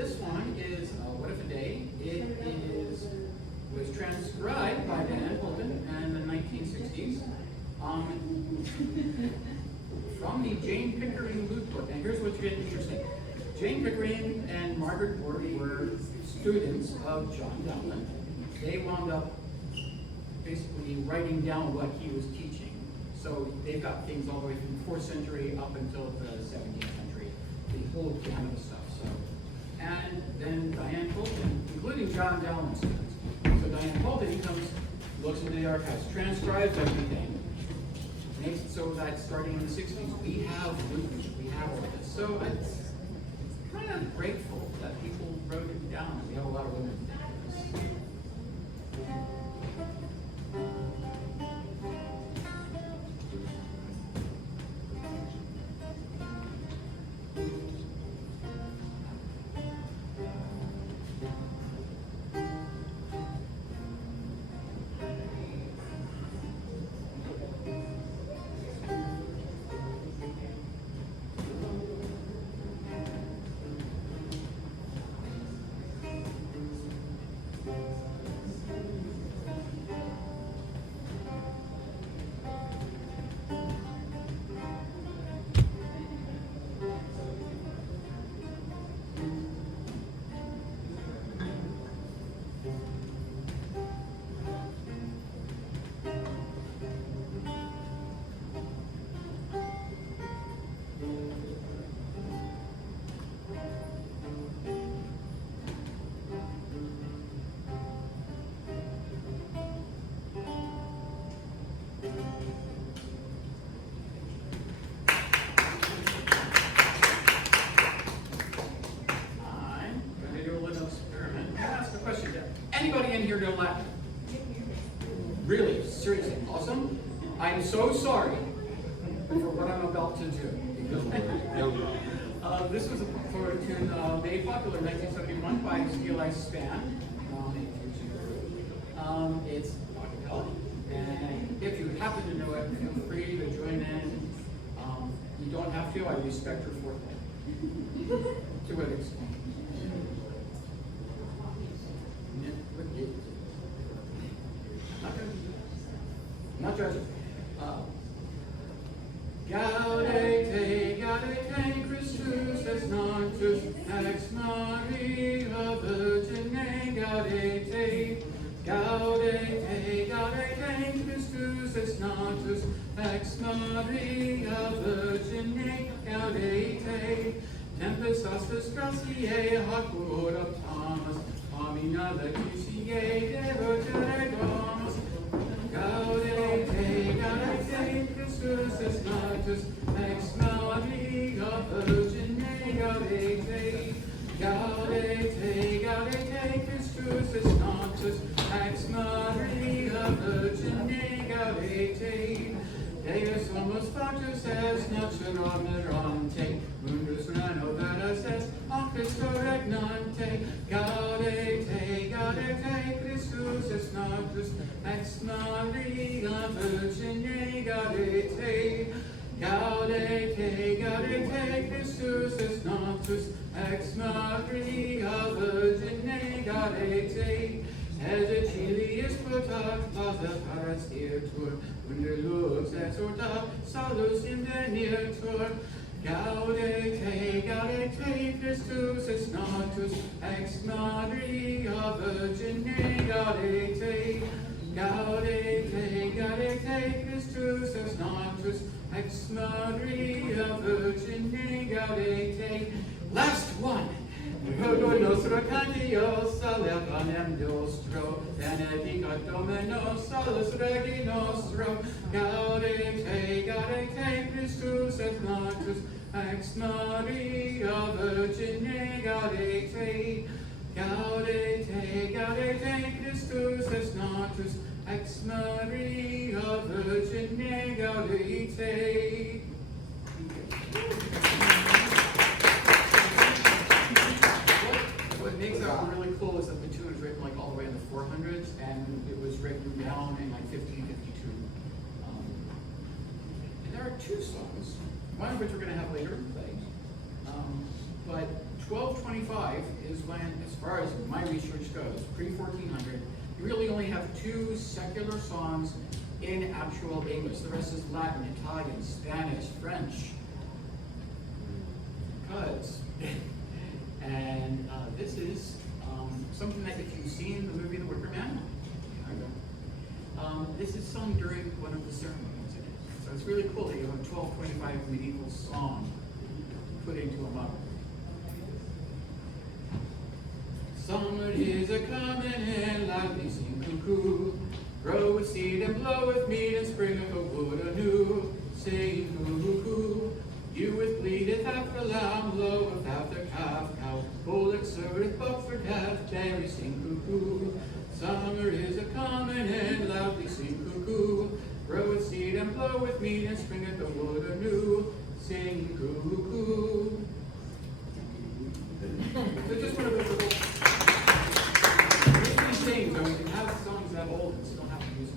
This one is What If a Day? Was transcribed by Diane Holden in the 1960s from the Jane Pickering Lute book. And here's what's getting interesting. Jane Pickering and Margaret Ward were students of John Dowland. They wound up basically writing down what he was teaching. So they've got things all the way from the 4th century up until the 17th century, the whole gamut of stuff. And then Diane Holden, including John Dowland students. So Diane Holden comes, looks into the archives, transcribes everything, makes it so that starting in the 60s, we have movies, we have all this. So it's kind of grateful that people wrote it down. We have a lot of women. Anybody in here know Latin? Really? Seriously? Awesome? I'm so sorry for what I'm about to do. This was for a tune made popular in 1971 by Steel Ice Span. It's and if you happen to know it, feel free to join in. You don't have to. I respect your forethought. To what extent? Not judging. Gaudete, gaudete, Christus es natus, ex Maria Virgine, gaudete. Gaudete, gaudete, Christus es natus, ex Maria Virgine, gaudete. Tempus astus gratiae, hoc ut optamus, Omnia letitia devotere domus. Gaudete, gaudete, Christus es natus, ex Maria Virgine, gaudete. Gaudete, gaudete, Christus es natus, ex Maria Virgine, gaudete. Deus homus factus est natura mirante, mundus renovatus est a Christo regnante. Gaudete, gaudete, Christus es natus, ex Maria Virgine, gaudete. Gaudete, gaudete, Christus es natus, ex Maria Virgine, gaudete. Egilius potat, Pater paras irtur, unde lux exortat, salus invenitur. Gaudete, gaudete, Christus es natus, ex Maria Virgine, gaudete. Gaudete, gaudete, Christus es natus, ex Maria Virgine, gaudete. Last one. Rogo nostro candio, sale panem nostro, benedicat Dominus, salus Regi nostro. Gaudete, gaudete, Christus et natus, ex Maria Virgine, gaudete, gaudete, gaudete, Christus es natus, ex Maria Virgine gaudete. What makes that really cool is that the tune was written like all the way in the 400s, and it was written down in like 1552. And there are two songs, one of which we're going to have later in play. But 1225 is when, as far as my research goes, pre-1400, you really only have two secular songs in actual English. The rest is Latin, Italian, Spanish, French. Because, and this is something that if you've seen the movie The Wicker Man, this is sung during one of the ceremonies in it. So it's really cool that you have a 1225 medieval song put into a modern. Summer is a coming and lively sing cuckoo, grow with seed and blow with meat and spring up a wood anew. Sing cuckoo, you with bleedeth after lamb, low without the calf, cow, bullock serveth buck for death, berry sing cuckoo. Summer is a coming and loudly sing cuckoo, grow with seed and blow with meat and spring up a wood anew. Sing cuckoo. So just one of those little things, and we can have songs that old and still have to use it.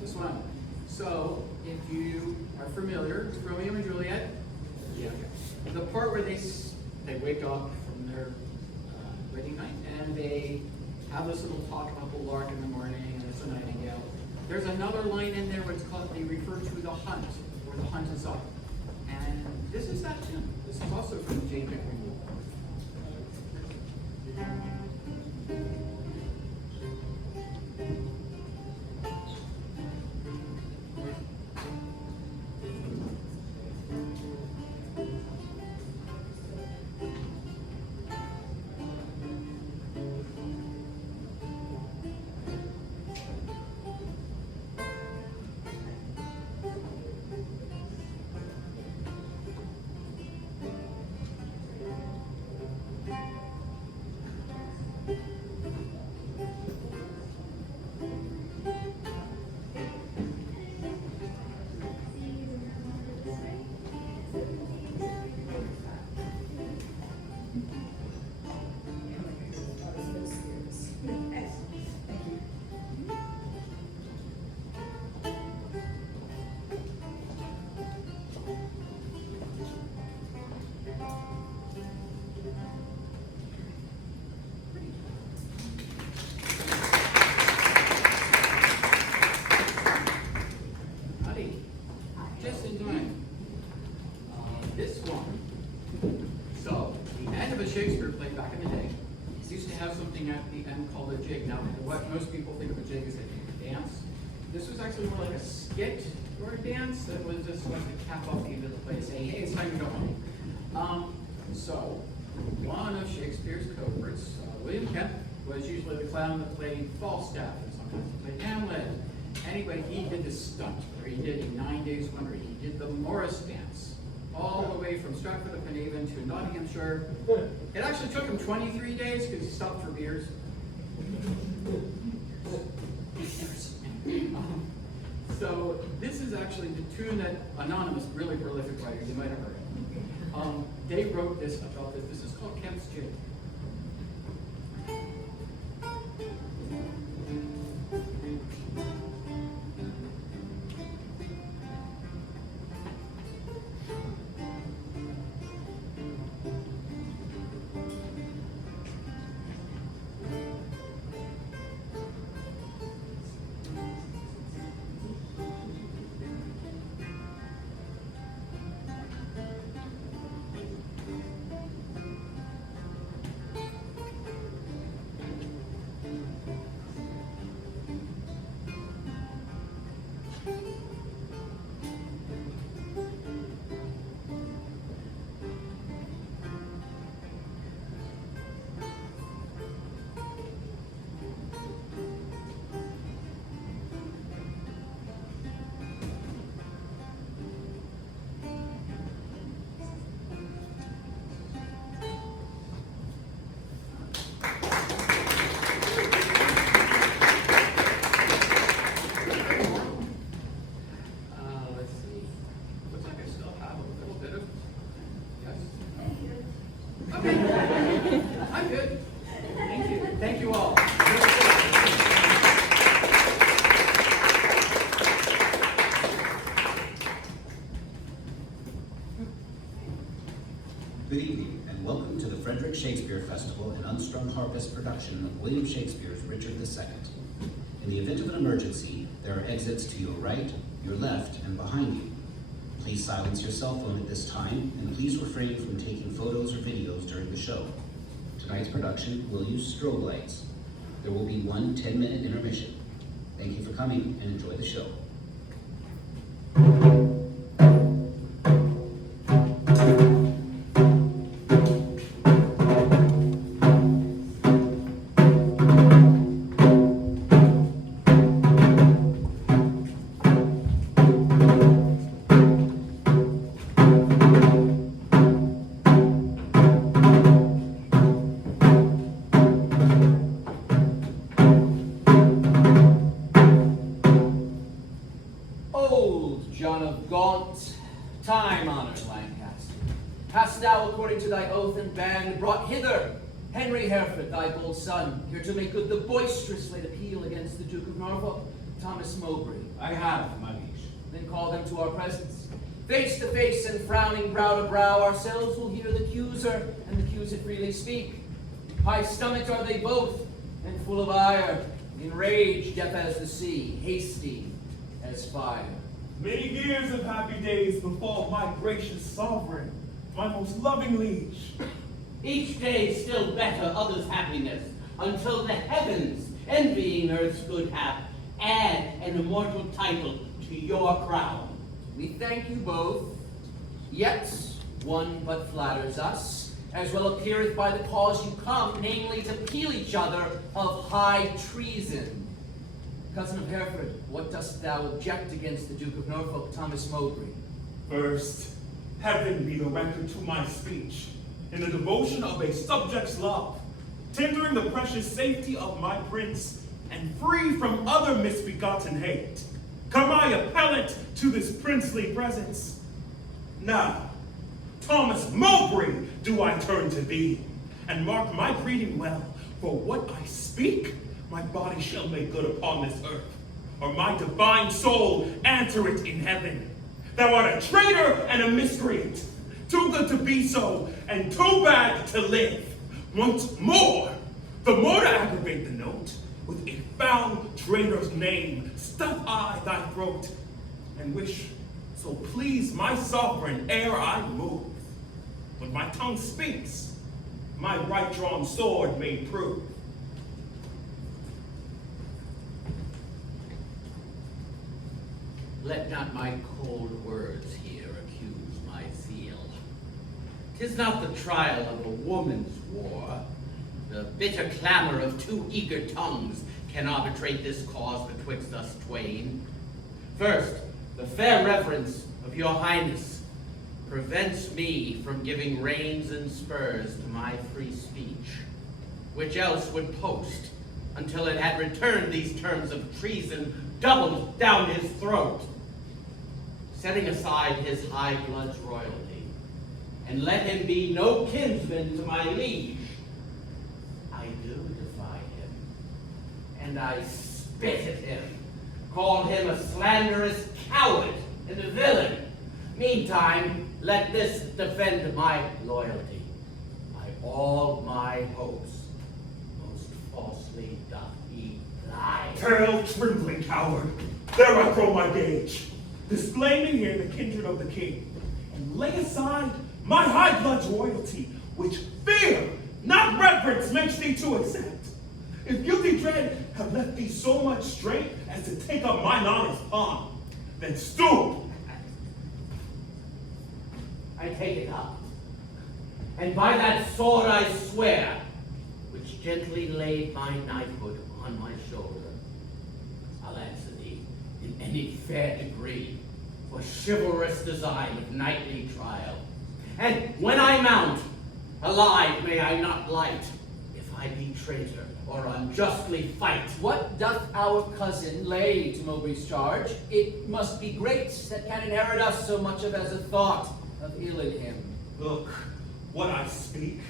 This one. So, if you are familiar with Romeo and Juliet, the part where they wake up from their wedding night and they have this little talk about the lark in the morning and it's a nightingale. There's another line in there where it's called, they refer to the hunt, or the hunt is up. And this is that tune. This is also from Jane Pickering. Shakespeare play back in the day used to have something at the end called a jig. Now, what most people think of a jig is a dance. This was actually more like a skit or a dance that was just like to cap off the end of the play, saying, hey, it's time to go home. So, one of Shakespeare's cohorts, William Kemp, was usually the clown that played Falstaff, and sometimes he played Hamlet. Anyway, he did this stunt, where he did a 9 days wonder. He did the Morris dance, all the way from Stratford-upon-Avon to Nottinghamshire. It actually took him 23 days because he stopped for beers. So this is actually the tune that anonymous, really prolific writers, you might have heard. They wrote this about this. This is called Kemp's Jig. Good evening, and welcome to the Frederick Shakespeare Festival and Unstrung Harpist production of William Shakespeare's Richard II. In the event of an emergency, there are exits to your right, your left, and behind you. Please silence your cell phone at this time, and please refrain from taking photos or videos during the show. Tonight's production will use strobe lights. There will be one 10-minute intermission. Thank you for coming, and enjoy the show. Old John of Gaunt, time-honored Lancaster, hast thou, according to thy oath and band, brought hither Henry Hereford, thy bold son, here to make good the boisterous late appeal against the Duke of Norfolk, Thomas Mowbray? I have, my liege. Then call them to our presence. Face to face and frowning brow to brow, ourselves will hear the accuser, and the accused freely speak. High-stomached are they both, and full of ire, enraged deaf as the sea, hasty as fire. Many years of happy days befall my gracious sovereign, my most loving liege. Each day still better others' happiness, until the heavens, envying earth's good hap, add an immortal title to your crown. We thank you both, yet one but flatters us, as well appeareth by the cause you come, namely to peel each other of high treason. Cousin of Hereford, what dost thou object against the Duke of Norfolk, Thomas Mowbray? First, heaven be the record to my speech, in the devotion of a subject's love, tendering the precious safety of my prince, and free from other misbegotten hate. Come I appellant to this princely presence. Now, Thomas Mowbray do I turn to thee, and mark my greeting well, for what I speak, my body shall make good upon this earth, or my divine soul answer it in heaven. Thou art a traitor and a miscreant, too good to be so, and too bad to live. Once more, the more to aggravate the note, with a foul traitor's name, stuff I thy throat, and wish, so please my sovereign ere I move. When my tongue speaks, my right drawn sword may prove. Let not my cold words here accuse my zeal. 'Tis not the trial of a woman's war. The bitter clamor of two eager tongues can arbitrate this cause betwixt us twain. First, the fair reverence of your highness prevents me from giving reins and spurs to my free speech, which else would post until it had returned these terms of treason doubled down his throat. Setting aside his high blood's royalty, and let him be no kinsman to my liege, I do defy him, and I spit at him, call him a slanderous coward and a villain. Meantime, let this defend my loyalty. By all my hopes, most falsely doth he lie. Tail trembling coward, there I throw my gage, disclaiming here the kindred of the king, and lay aside my high blood's royalty, which fear, not reverence, makes thee to accept. If guilty dread have left thee so much strength as to take up mine honest palm, then stoop. I take it up, and by that sword I swear, which gently laid my knighthood on my shoulder, I'll answer thee in any fair degree for chivalrous design of knightly trial. And when I mount, alive may I not light, if I be traitor or unjustly fight. What doth our cousin lay to Mowbray's charge? It must be great that can inherit us so much of as a thought of ill in him. Look, what I speak,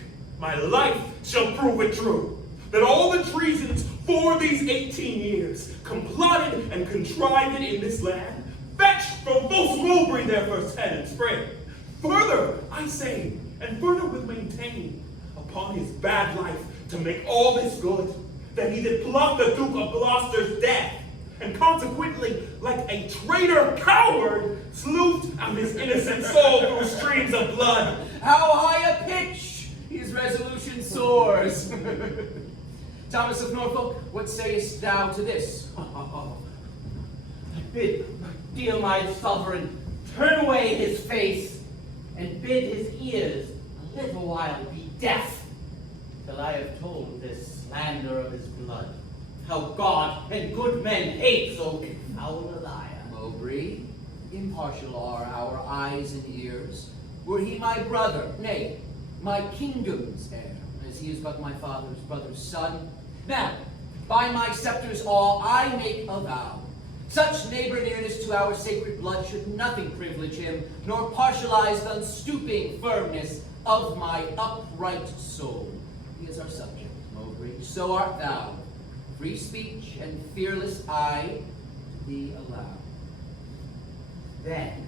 my life shall prove it true, that all the treasons for these 18 years, complotted and contrived in this land, fetched from false Mowbray their first head and spring. Further, I say, and further will maintain upon his bad life to make all this good, that he did plot the Duke of Gloucester's death, and consequently, like a traitor coward, sloughed out his innocent soul through streams of blood. How high a pitch his resolution soars! Thomas of Norfolk, what sayest thou to this? I bid, dear my sovereign, turn away his face, and bid his ears a little while be deaf, till I have told this slander of his blood, how God and good men hate so foul a liar. Mowbray, impartial are our eyes and ears. Were he my brother, nay, my kingdom's heir, as he is but my father's brother's son. Now, by my scepter's awe, I make a vow. Such neighbor nearness to our sacred blood should nothing privilege him, nor partialize the unstooping firmness of my upright soul. He is our subject, Mowbray, so art thou. Free speech and fearless eye to thee allow. Then,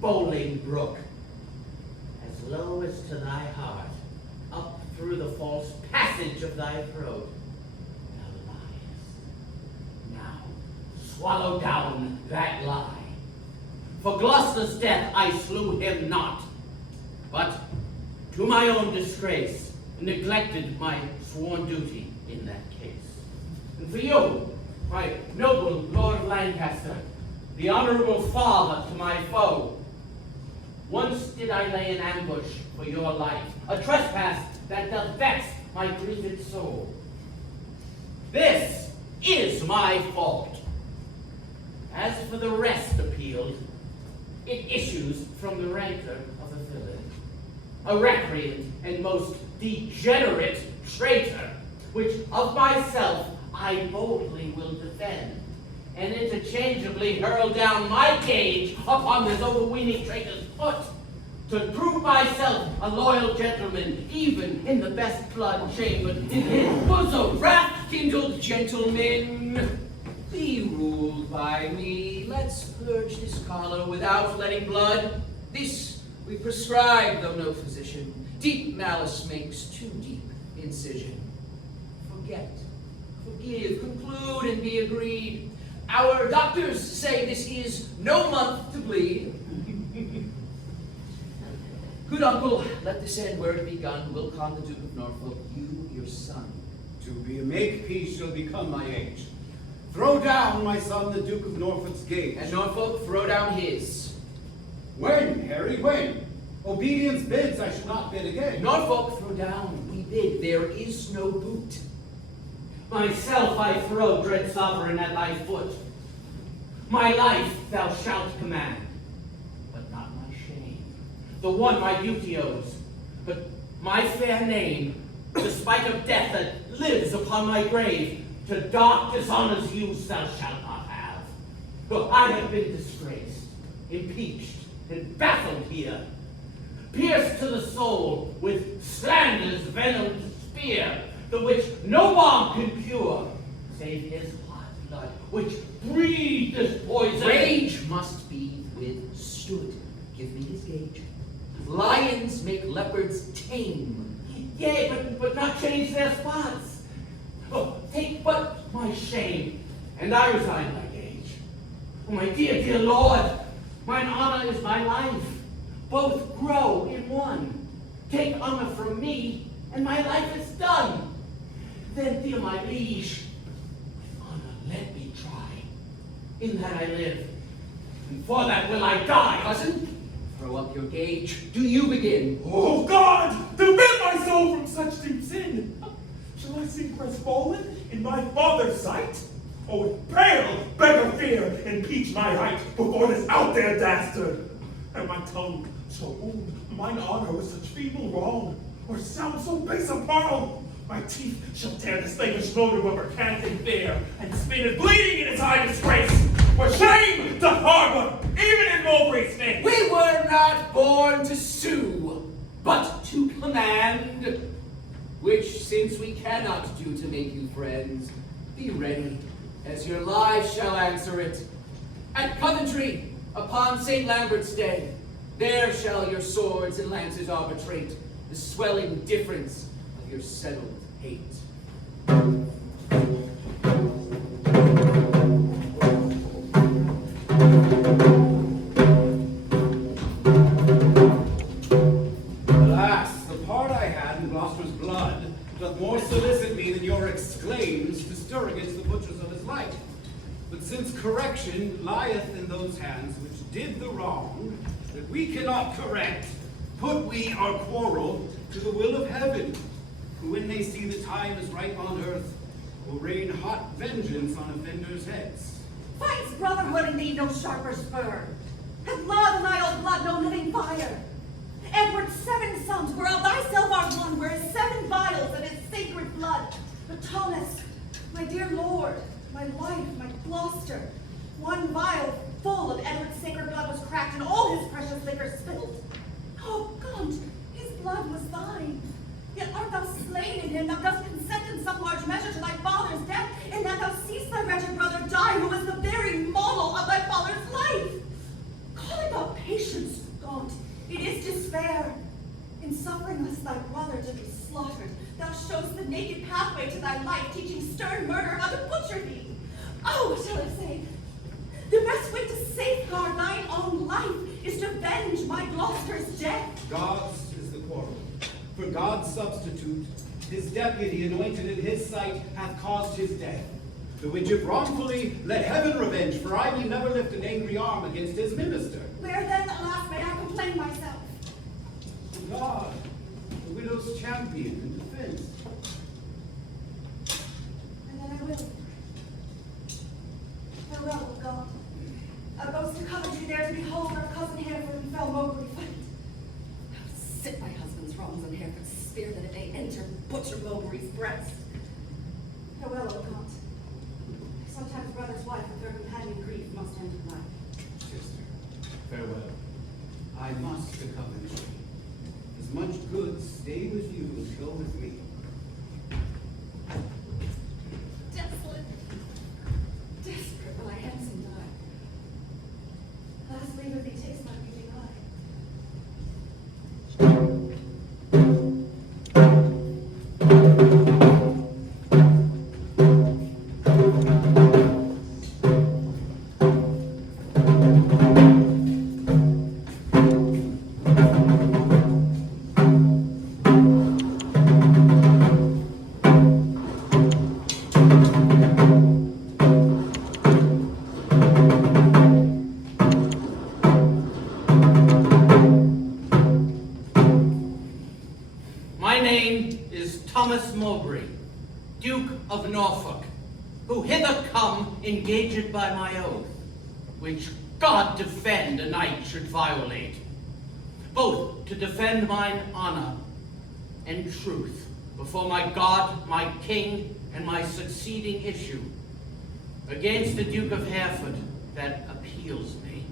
Bolingbroke, as low as to thy heart, up through the false passage of thy throat, thou liest. Now, swallow down that lie. For Gloucester's death I slew him not, but to my own disgrace neglected my sworn duty in that case. And for you, my noble Lord of Lancaster, the honorable father to my foe, once did I lay in ambush for your life, a trespass that doth vex my grieved soul. This is my fault. As for the rest appealed, it issues from the rancor of a villain, a recreant and most degenerate traitor, which of myself I boldly will defend, and interchangeably hurl down my gage upon this overweening traitor's foot, to prove myself a loyal gentleman, even in the best blood chamber in his bosom. Wrath-kindled gentlemen, be ruled by me. Let's purge this collar without letting blood. This we prescribe, though no physician. Deep malice makes too deep incision. Forget, forgive, conclude, and be agreed. Our doctors say this is no month to bleed. Good uncle, let this end where it begun. Wilcon, the Duke of Norfolk, you, your son. To be a makepeace shall become my age. Throw down, my son, the Duke of Norfolk's gage. And Norfolk, throw down his. When, Harry, when? Obedience bids, I should not bid again. Norfolk, throw down, we bid, there is no boot. Myself I throw, dread sovereign, at thy foot. My life thou shalt command, but not my shame, the one my duty owes. But my fair name, despite of death that lives upon my grave, to dark dishonor's use thou shalt not have. For I have been disgraced, impeached, and baffled here, pierced to the soul with slander's venomed spear, the which no balm can cure, save his hot blood, which breathed this poison. Rage must be withstood. Give me his gauge. Lions make leopards tame. Yea, but not change their spots. Oh, take but my shame, and I resign my gage. Oh, my dear, dear Lord, mine honor is my life. Both grow in one. Take honor from me, and my life is done. Then, dear my liege, with honor let me try. In that I live, and for that will I die. Cousin, throw up your gauge. Do you begin? Oh God, defend my soul from such deep sin. Shall I seem crestfallen in my father's sight? Or with pale, beggar fear, impeach my right before this out there dastard? And my tongue shall wound mine honor with such feeble wrong, or sound so base a pearl. My teeth shall tear the slavish motive of her canting fear, and spin it bleeding in its high disgrace. For shame to harbor, even in Mowbray's face. We were not born to sue, but to command. Which, since we cannot do to make you friends, be ready, as your lives shall answer it. At Coventry, upon St. Lambert's Day, There shall your swords and lances arbitrate the swelling difference of your settled hate. Alas, the part I had in Gloucester's blood doth more solicit me than your exclaims to stir against the butchers of his life. But since correction lieth in those hands which did the wrong, that we cannot correct, put we our quarrel to the will of heaven, who when they see the time is ripe on earth, will rain hot vengeance on offenders' heads. Finds brotherhood in thee no sharper spur? Hath love in thy old blood no living fire? Edward's 7 sons, whereof thyself art one, were his 7 vials of his sacred blood. But Thomas, my dear lord, my life, my Gloucester, 1 vial full of Edward's sacred blood was cracked, and all his precious liquor spilled. Oh, God, his blood was thine. Yet art thou slain in him, thou dost consent in some large measure to thy father's death, and that thou seest thy wretched brother die, who was the very model of thy father's life. Call it not patience, God, it is despair. In suffering us thy brother to be slaughtered, thou showest the naked pathway to thy life, teaching stern murder how to butcher thee. Oh, what shall I say? The best way to safeguard thine own life is to avenge my Gloucester's death. God's is the quarrel. For God's substitute, his deputy anointed in his sight, hath caused his death. The which if wrongfully, let heaven revenge, for I will never lift an angry arm against his minister. Where then, alas, may I complain myself? To God, the widow's champion in defense. And then I will. Farewell, O God. A ghost to covered you there to behold our cousin Hereford and fell Mowbray fight. Now sit my husband's wrongs on Hereford's spear that it may enter butcher Mowbray's breast. Farewell, O God. Sometimes brother's wife with her companion grief must end in life. Sister, farewell. I must to Coventry. As much good stay with you as go with me. Desolate, desperate will I handsome die. Last leave of thee takes my weeping eye. My name is Thomas Mowbray, Duke of Norfolk, who hither come engaged by my oath, which God defend a knight should violate, both to defend mine honor and truth before my God, my king, and my succeeding issue, against the Duke of Hereford that appeals me,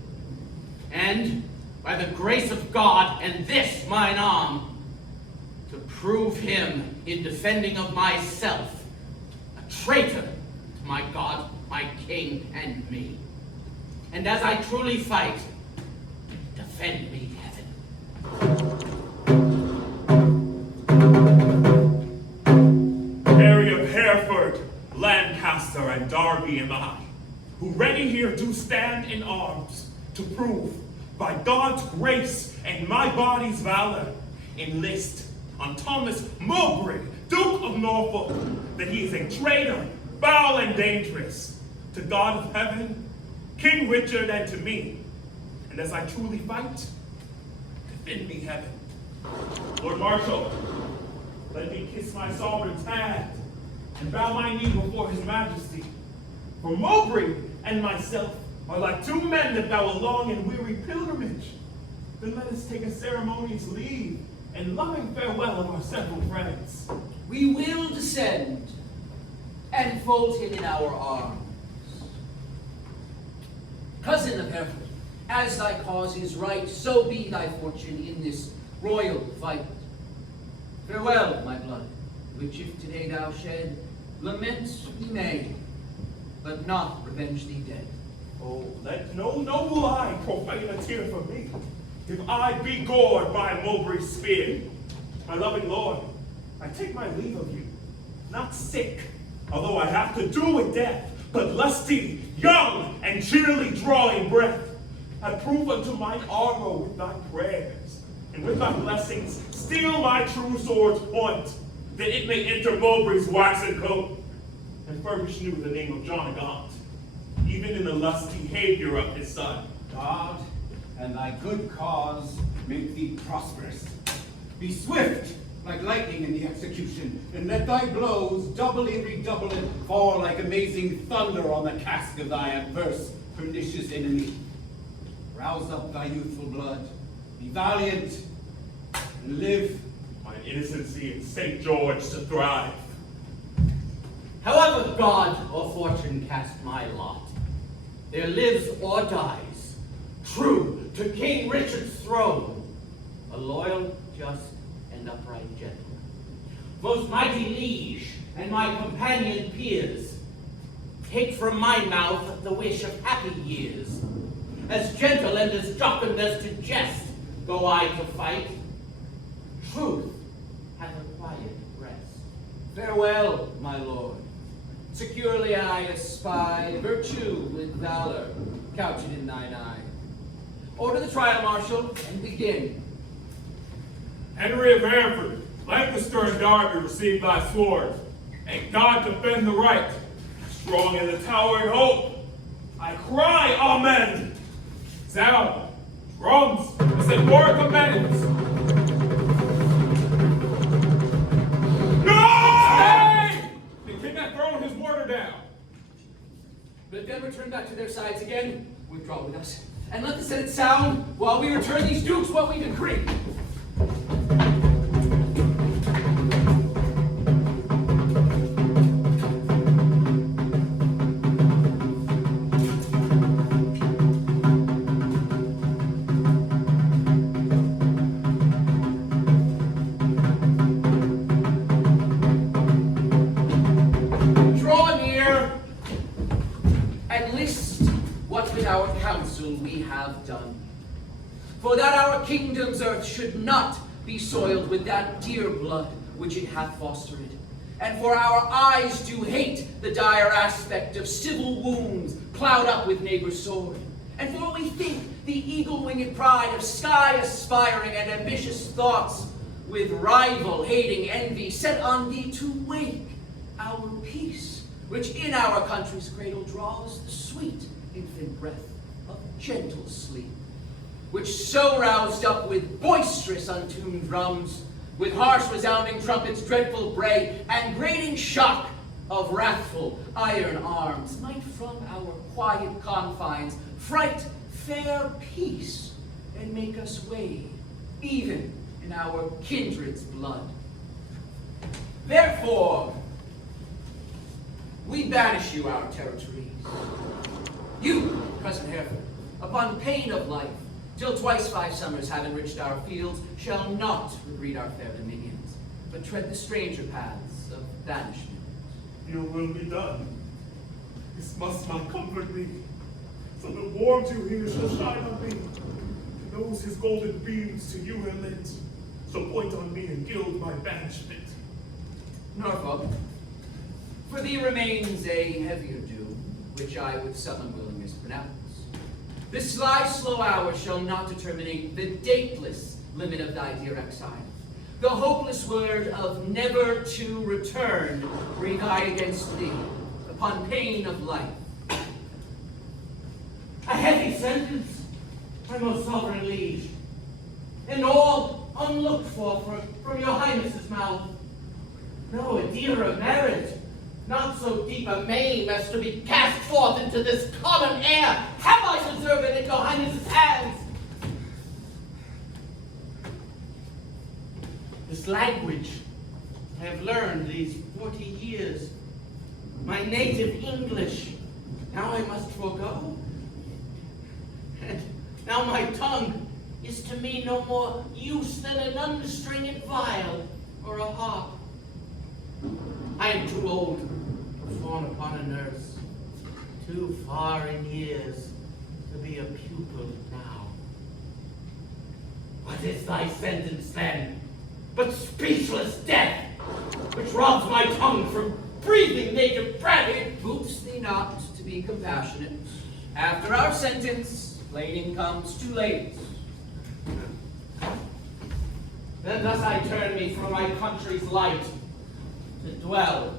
and by the grace of God and this mine arm, to prove him in defending of myself, a traitor to my God, my king, and me. And as I truly fight, defend me, heaven. Mary of Hereford, Lancaster, and Derby am I, who ready here do stand in arms to prove, by God's grace and my body's valor, enlist on Thomas Mowbray, Duke of Norfolk, that he is a traitor, foul and dangerous, to God of heaven, King Richard, and to me. And as I truly fight, defend me, heaven. Lord Marshal, let me kiss my sovereign's hand and bow my knee before his majesty. For Mowbray and myself are like 2 men that vow a long and weary pilgrimage. Then let us take a ceremonious leave and loving farewell of our several friends. We will descend and fold him in our arms. Cousin of Hereford, as thy cause is right, so be thy fortune in this royal fight. Farewell, my blood, which if today thou shed, lament we may, but not revenge thee dead. Oh, let no noble eye profane a tear for me. if I be gored by Mowbray's spear. My loving lord, I take my leave of you, not sick, although I have to do with death, but lusty, young, and cheerily drawing breath. Approve unto mine armor with thy prayers, and with thy blessings steel my true sword's point, that it may enter Mowbray's waxen coat, and furbish new the name of John of Gaunt, even in the lusty behavior of his son. God and thy good cause make thee prosperous. Be swift like lightning in the execution, and let thy blows doubly redouble and fall like amazing thunder on the casque of thy adverse, pernicious enemy. Rouse up thy youthful blood, be valiant, and live. My innocency in St. George to thrive. However God or fortune cast my lot, there lives or dies, true to King Richard's throne, a loyal, just, and upright gentleman. Most mighty liege and my companion peers, take from my mouth the wish of happy years. As gentle and as jocund as to jest, go I to fight. Truth hath a quiet rest. Farewell, my lord. Securely I espy virtue with valor, couched in thine eye. Order the trial, marshal, and begin. Henry of Hereford, Lancaster and Derby receive thy sword, and God defend the right. Strong in the towering hope, I cry amen. Sound, drums, as the war commends. No! The king hath thrown his warder down. Let them return back to their sides again, withdraw with us, and let the Senate sound while we return these dukes what we decree. For that our kingdom's earth should not be soiled with that dear blood which it hath fostered, and for our eyes do hate the dire aspect of civil wounds plowed up with neighbor's sword, and for we think the eagle-winged pride of sky-aspiring and ambitious thoughts with rival-hating envy set on thee to wake our peace, which in our country's cradle draws the sweet infant breath of gentle sleep, which so roused up with boisterous untuned drums, with harsh resounding trumpets' dreadful bray, and grating shock of wrathful iron arms, might from our quiet confines fright fair peace, and make us wade, even in our kindred's blood. Therefore, we banish you our territories. You, cousin Hereford, upon pain of life, till twice 5 summers have enriched our fields, shall not breed our fair dominions, but tread the stranger paths of banishment. Your will be done. This must not comfort me, so the warmth you here shall shine on me, and those his golden beams to you have lent, so point on me and gild my banishment. Norfolk, for thee remains a heavier doom, which I with some unwillingness pronounce. This sly, slow hour shall not determinate the dateless limit of thy dear exile. The hopeless word of never to return bring I against thee, upon pain of life. A heavy sentence, my most sovereign liege, and all unlooked for from your highness's mouth. No, a dearer merit, not so deep a maim as to be cast forth into this common air. Have I deserved it in your highness's hands? This language I have learned these 40 years, my native English, now I must forego. And now my tongue is to me no more use than an unstringed viol or a harp. I am too old to fawn upon a nurse, too far in years to be a pupil now. What is thy sentence then? But speechless death, which robs my tongue from breathing native breath. It boots thee not to be compassionate. After our sentence, planing comes too late. Then thus I turn me from my country's light to dwell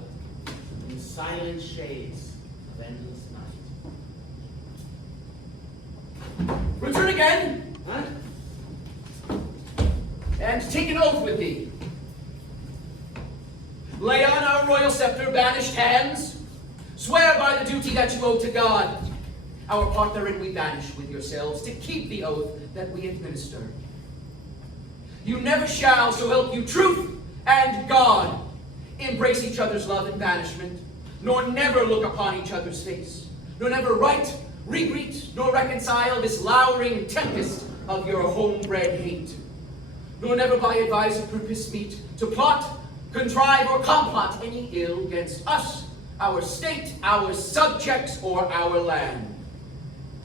in silent shades of endless night. Return again, Huh? and take an oath with thee. Lay on our royal scepter banished hands. Swear by the duty that you owe to God. Our part therein we banish with yourselves to keep the oath that we administer. You never shall, so help you truth and God, embrace each other's love and banishment, nor never look upon each other's face, nor never write, regreet, nor reconcile this lowering tempest of your homebred hate, nor never by advice or purpose meet to plot, contrive, or complot any ill against us, our state, our subjects, or our land.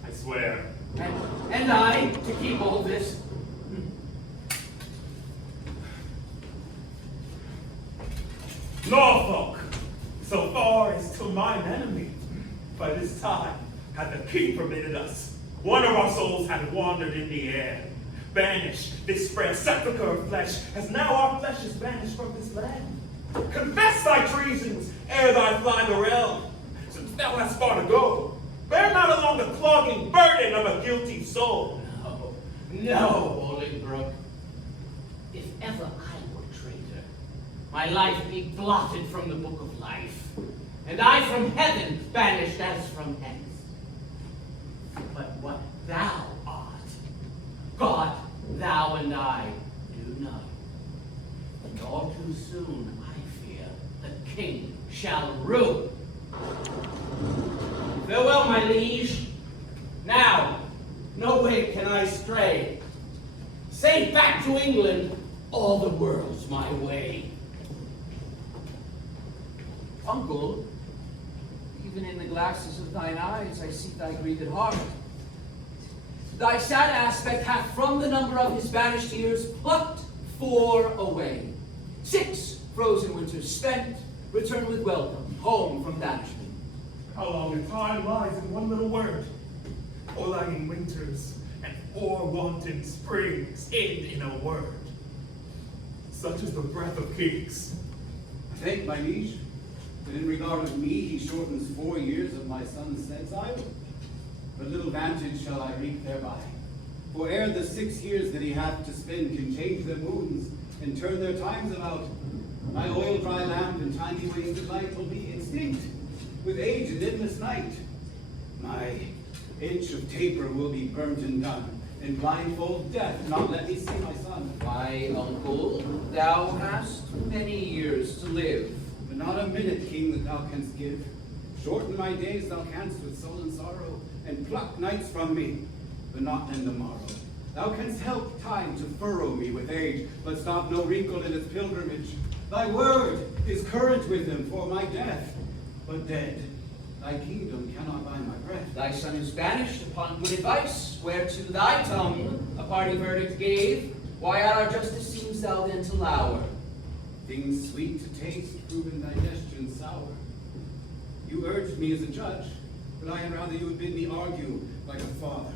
I swear. And I, to keep all this, Norfolk, so far as to mine enemy, by this time had the king permitted us. One of our souls had wandered in the air, banished this frail sepulchre of flesh, as now our flesh is banished from this land. Confess thy treasons ere thy fly the realm, since thou hast far to go. Bear not along the clogging burden of a guilty soul. no, Bolingbroke. If ever I were traitor, my life be blotted from the book of life, and I from heaven banished as from hence. But what thou art, God, thou and I do know. And all too soon, I fear, the king shall rue. Farewell, my liege. Now, no way can I stray. Safe back to England, all the world's my way. Uncle, even in the glasses of thine eyes I see thy grieved heart. Thy sad aspect hath from the number of his banished years plucked 4 away. 6 frozen winters spent, return with welcome, home from banishment. How long a time lies in one little word. 4 lagging winters and 4 wanton springs end in a word. Such is the breath of kings. I think, my liege, that in regard of me he shortens 4 years of my son's exile. But little vantage shall I reap thereby. For ere the 6 years that he hath to spend can change their moons and turn their times about, my oil dry lamp and tiny ways of light will be extinct with age and endless night. My inch of taper will be burnt and done, and blindfold death not let me see my son. Why, uncle, thou hast many years to live. But not a minute, king, that thou canst give. Shorten my days thou canst with sullen sorrow, and pluck nights from me, but not lend the morrow. Thou canst help time to furrow me with age, but stop no wrinkle in its pilgrimage. Thy word is current with him for my death, but dead, thy kingdom cannot buy my breath. Thy son is banished upon good advice, whereto thy tongue a party verdict gave. Why at our justice seems thou then to lour? Things sweet to taste, proven digestion sour. You urged me as a judge, but I had rather you had bid me argue like a father.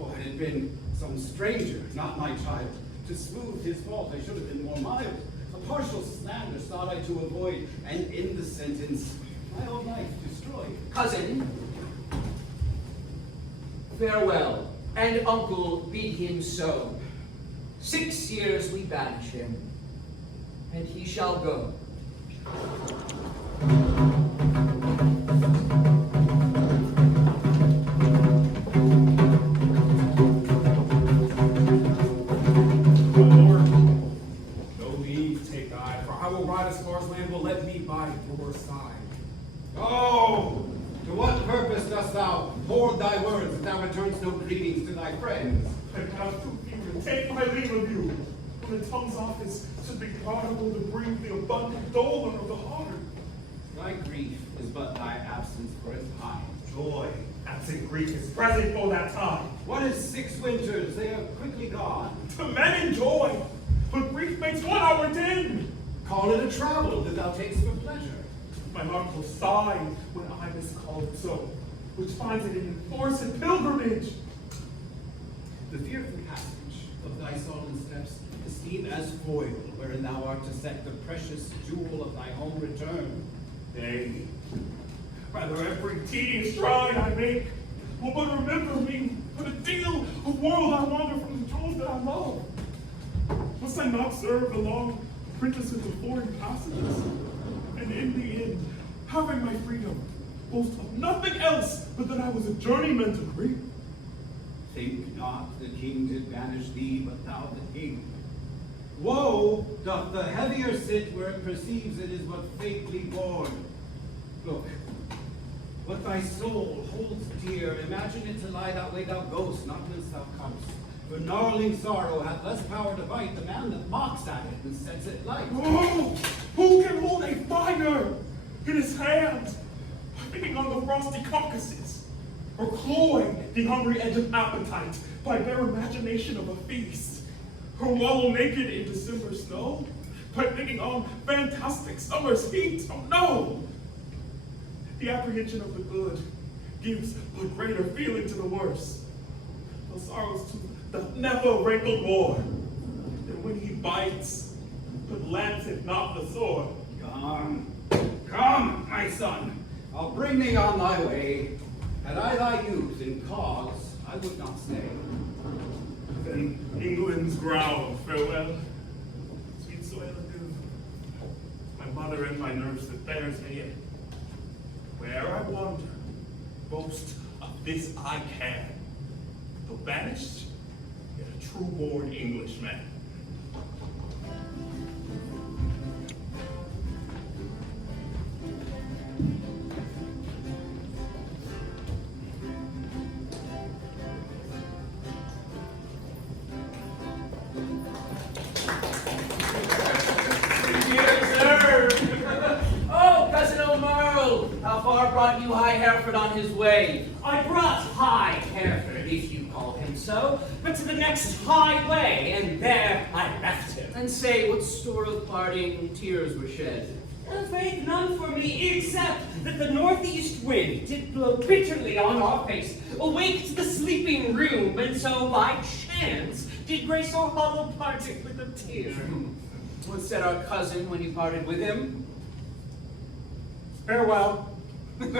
Oh, had it been some stranger, not my child, to smooth his fault, I should have been more mild. A partial slander sought I to avoid, and in the sentence, my own life destroyed. Cousin, farewell, and uncle, bid him so. 6 years we banish him, and he shall go. My lord, no leave take I, for I will ride as far as land will let me by your side. Oh, to what purpose dost thou hoard thy words if thou returnest no greetings to thy friends? I have to fear and take my leave of you, when the tongue's office should be prodigal to bring the abundant dolor of the heart. Thy grief is but thy absence for a time. Joy, absent grief, is present for that time. What is 6 winters, they are quickly gone. To men enjoy, but grief makes 1 hour dim. Call it a travel that thou takest for pleasure. My heart will sigh when I miscall it so, which finds it an enforced pilgrimage. The fearful passage of thy solemn steps esteem as foil, wherein thou art to set the precious jewel of thy home return. Nay, rather every tedious stride I make will but remember me for the deal of world I wander from the jewels that I love. Must I not serve the long apprentices of foreign passages? And in the end, having my freedom, boast of nothing else but that I was a journeyman to Greece. Think not the king did banish thee, but thou the king. Woe doth the heavier sit where it perceives it is but fately born. Look, what thy soul holds dear, imagine it to lie that way thou goest, not whence thou comest. For gnarling sorrow hath less power to bite the man that mocks at it and sets it light. Oh, who can hold a fire in his hand, picking on the frosty Caucasus, or cloying the hungry edge of appetite by bare imagination of a feast, or wallow naked in December snow by thinking on fantastic summer's heat? Oh no! The apprehension of the good gives but greater feeling to the worse. The sorrows too doth never rankle more than when he bites, but lands it not the sword. Come, my son, I'll bring thee on thy way. Had I thy youth in cause, I would not stay. Then England's ground, farewell. Sweet soil adieu. My mother and my nurse that bears me in. Where I wander, boast of this I can. Though banished, yet a true-born Englishman. Oh, Cousin O'Marl, how far brought you High Hereford on his way? I brought High Hereford, if you call him so, but to the next highway, and there I left him. And say, what store of parting tears were shed? Faith none for me, except that the northeast wind did blow bitterly on our face, awaked the sleeping room, and so by chance did grace our hollow parting with a tear. What said our cousin when you parted with him? Farewell. And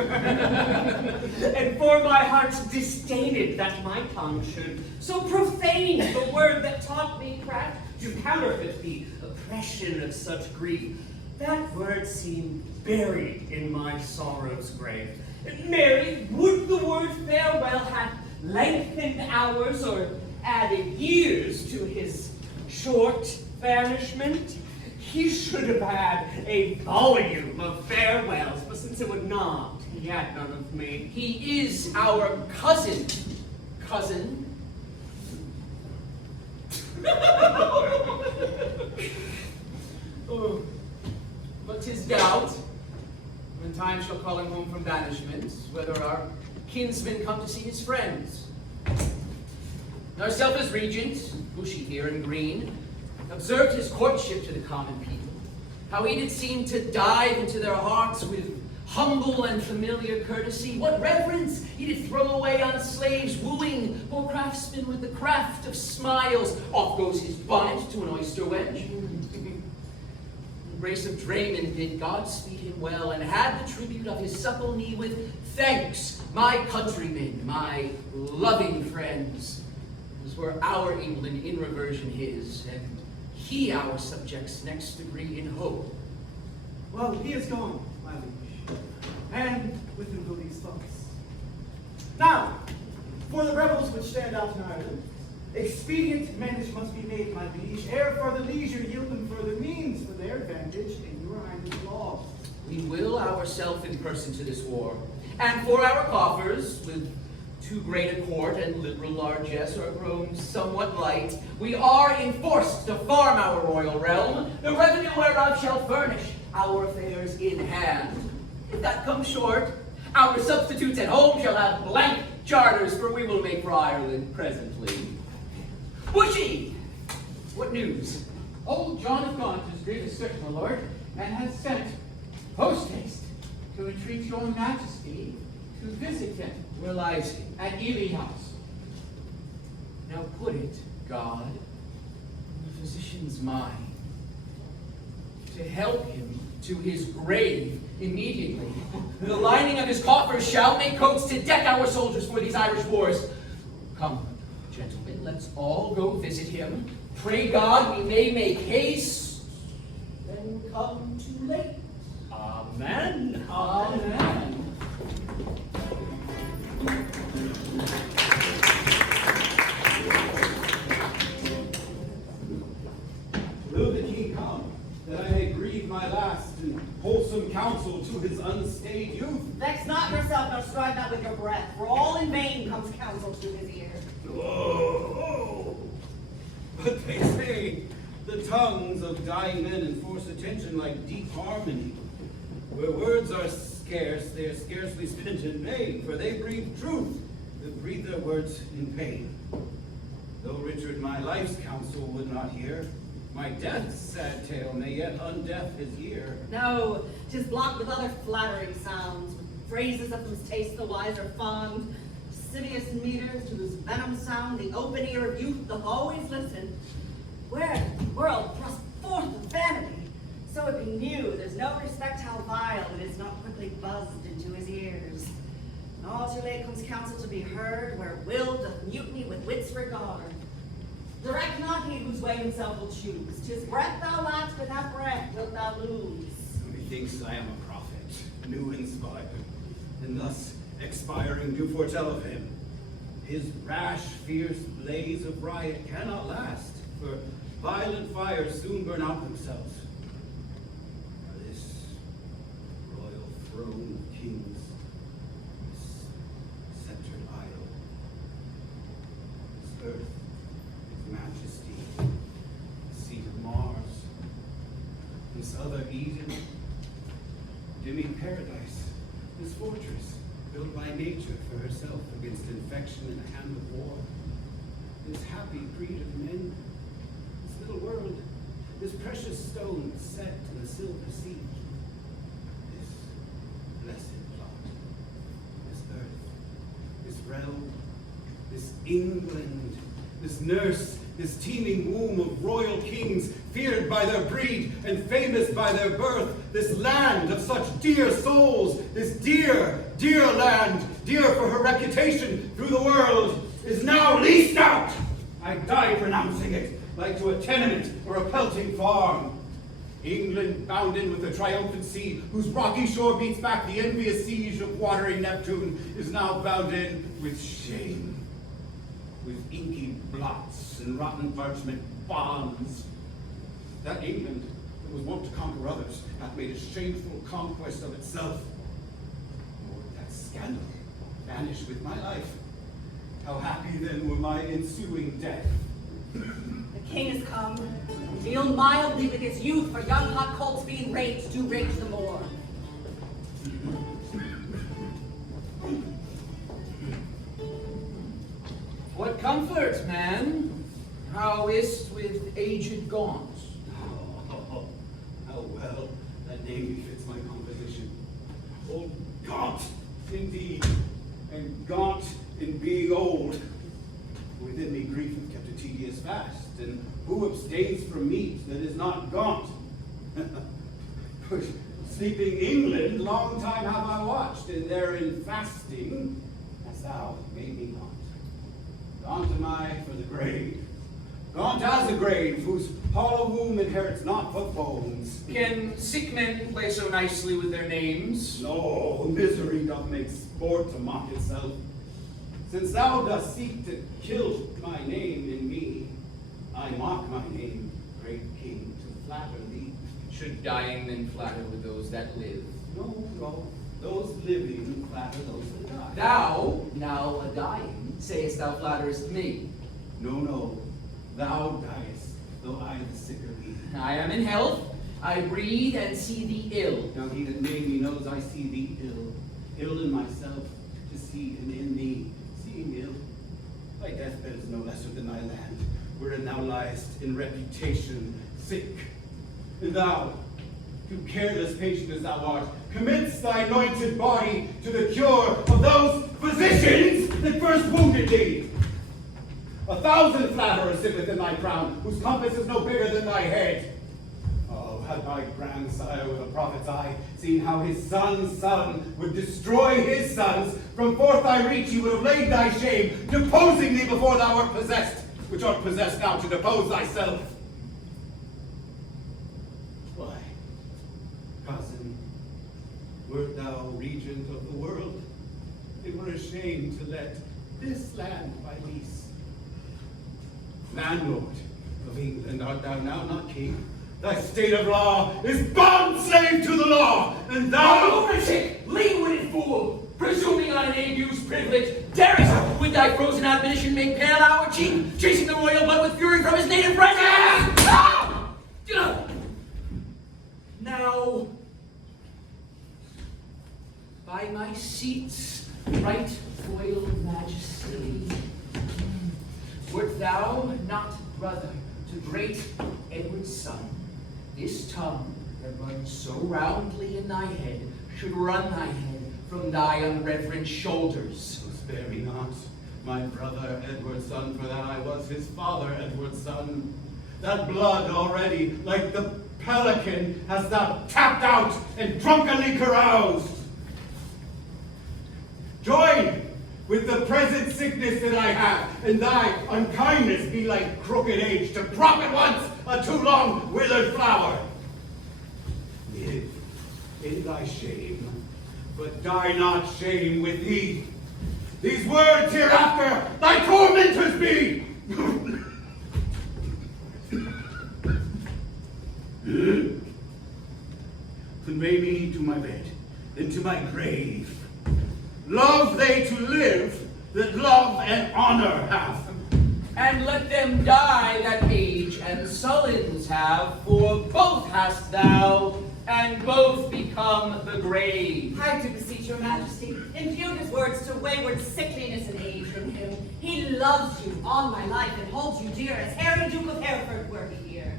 for my heart disdained that my tongue should so profane the word that taught me craft to counterfeit the oppression of such grief. That word seemed buried in my sorrow's grave. Mary, would the word farewell have lengthened hours or added years to his short banishment? He should have had a volume of farewells, but since it would not, he had none of me. He is our cousin. Cousin? Oh, but 'tis doubt, when time shall call him home from banishment, whether our kinsman come to see his friends. Ourself as regent, bushy here and green, observed his courtship to the common people, how he did seem to dive into their hearts with humble and familiar courtesy, what reverence he did throw away on slaves, wooing poor craftsmen with the craft of smiles. Off goes his bonnet to an oyster wedge. Grace of Draymond did God speed him well, and had the tribute of his supple knee with thanks, my countrymen, my loving friends. As were our England in reversion his, and he our subjects' next degree in hope. Well, he is gone, my liege, and with him go these thoughts. Now, for the rebels which stand out in Ireland, expedient manage must be made, my liege, ere further leisure yield them further means for their advantage in your Highness' laws. We will ourself in person to this war, and for our coffers, with too great a court and liberal largesse are grown somewhat light, we are enforced to farm our royal realm, the revenue whereof shall furnish our affairs in hand. If that comes short, our substitutes at home shall have blank charters, for we will make for Ireland presently. Bushy! What news? Old John of Gaunt is greatly sick, my lord, and has sent post-haste to entreat your majesty to visit him. Where lies he? At Ely House. Now put it, God, in the physician's mind, to help him to his grave immediately. The lining of his coffers shall make coats to deck our soldiers for these Irish wars. Come, gentlemen, let's all go visit him. Pray God we may make haste, then come too late. Amen. Amen. Will the king come, that I may breathe my last and wholesome counsel to his unstayed youth? Vex not yourself, nor strive not with your breath, for all in vain comes counsel to his ear. Oh, but they say the tongues of dying men enforce attention like deep harmony. Where words are scarce, they are scarcely spent in vain, for they breathe truth that breathe their words in pain. Though Richard my life's counsel would not hear, my death's sad tale may yet undeaf his ear. No, 'tis blocked with other flattering sounds, with phrases of whose taste the wise are fond, lascivious meters to whose venom sound the open ear of youth doth always listen. Where the world thrust forth of vanity, so it be new, there's no respect how vile it is not quickly buzzed into his ears. And all too late comes counsel to be heard, where will doth mutiny with wit's regard. Direct not he whose way himself will choose, 'tis breath thou lackst, and that breath wilt thou lose. Methinks I am a prophet, new inspired, and thus expiring do foretell of him. His rash, fierce blaze of riot cannot last, for violent fires soon burn out themselves. This royal throne of kings, this sceptred idol, this earth, its majesty, the seat of Mars, this other Eden, demi-paradise, this fortress, built by nature for herself against infection in a hand of war, this happy breed of men, this little world, this precious stone set in a silver sea, this blessed plot, this earth, this realm, this England, this nurse, this teeming womb of royal kings, feared by their breed and famous by their birth, this land of such dear souls, this dear, dear land, dear for her reputation through the world, is now leased out. I die pronouncing it, like to a tenement or a pelting farm. England bound in with the triumphant sea, whose rocky shore beats back the envious siege of watery Neptune, is now bound in with shame, with inky blots and rotten parchment bonds. That England that was wont to conquer others hath made a shameful conquest of itself. Oh, that scandal vanished with my life. How happy then were my ensuing death. The king is come, deal mildly with his youth, for young hot colts being raged do rage the more. What comfort, man? How is't with aged Gaunt? Oh, how well that name befits my composition. Old Gaunt, indeed, and gaunt in being old. Within me grief hath kept a tedious fast, and who abstains from meat that is not gaunt? Sleeping England long time have I watched, and therein fasting, as thou made me gaunt. Gaunt am I for the grave, gaunt as a grave, whose hollow womb inherits not but bones. Can sick men play so nicely with their names? No, misery doth make sport to mock itself. Since thou dost seek to kill my name in me, I mock my name, great king, to flatter thee. Should dying men flatter with those that live? No, no, those living flatter those that die. Thou, now a dying, sayest thou flatterest me. No, no, thou diest, though I the sicker be. I am in health, I breathe and see thee ill. Now he that made me knows I see thee ill, ill in myself, to see and in thee now liest in reputation sick. And thou, too careless patient as thou art, commits thy anointed body to the cure of those physicians that first wounded thee. 1,000 flatterers sit within thy crown, whose compass is no bigger than thy head. Oh, had thy grandsire with a prophet's eye seen how his son's son would destroy his sons, from forth thy reach he would have laid thy shame, deposing thee before thou art possessed, which art possessed now to depose thyself. Why, cousin, wert thou regent of the world, it were a shame to let this land by lease. Landlord of England art thou now, not king. Thy state of law is bond slave to the law, and thou... Lunatic, lean-witted fool, presuming on an abused privilege, darest with thy frozen admonition make pale our cheek, chasing the royal blood with fury from his native presence! Now, by my seat's right royal majesty, wert thou not brother to great Edward's son, this tongue that runs so roundly in thy head should run thy head from thy unreverent shoulders. So spare me not, my brother Edward's son, for that I was his father Edward's son. That blood already, like the pelican, hast thou tapped out and drunkenly caroused. Join with the present sickness that I have, and thy unkindness be like crooked age, to crop at once a too long withered flower. Live in thy shame, but die not shame with thee. These words hereafter thy tormentors be. Convey me to my bed, and to my grave. Love they to live that love and honor have. And let them die that age and sullens have, for both hast thou, and both become the grave. I do beseech your majesty, impute his words to wayward sickliness and age from him. He loves you all my life and holds you dear as Harry Duke of Hereford were he here.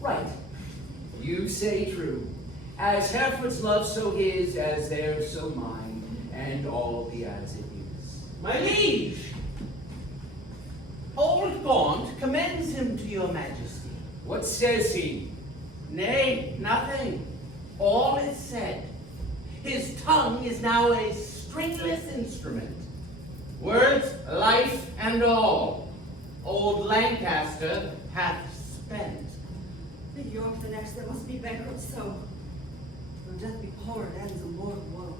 Right. You say true. As Hereford's love so his, as theirs so mine, and all be as it is. My liege, old Gaunt commends him to your majesty. What says he? Nay, nothing. All is said. His tongue is now a stringless instrument. Words, life, and all. Old Lancaster hath spent. The York the next that must be bankrupt so. Though death be poor, it ends a mortal woe.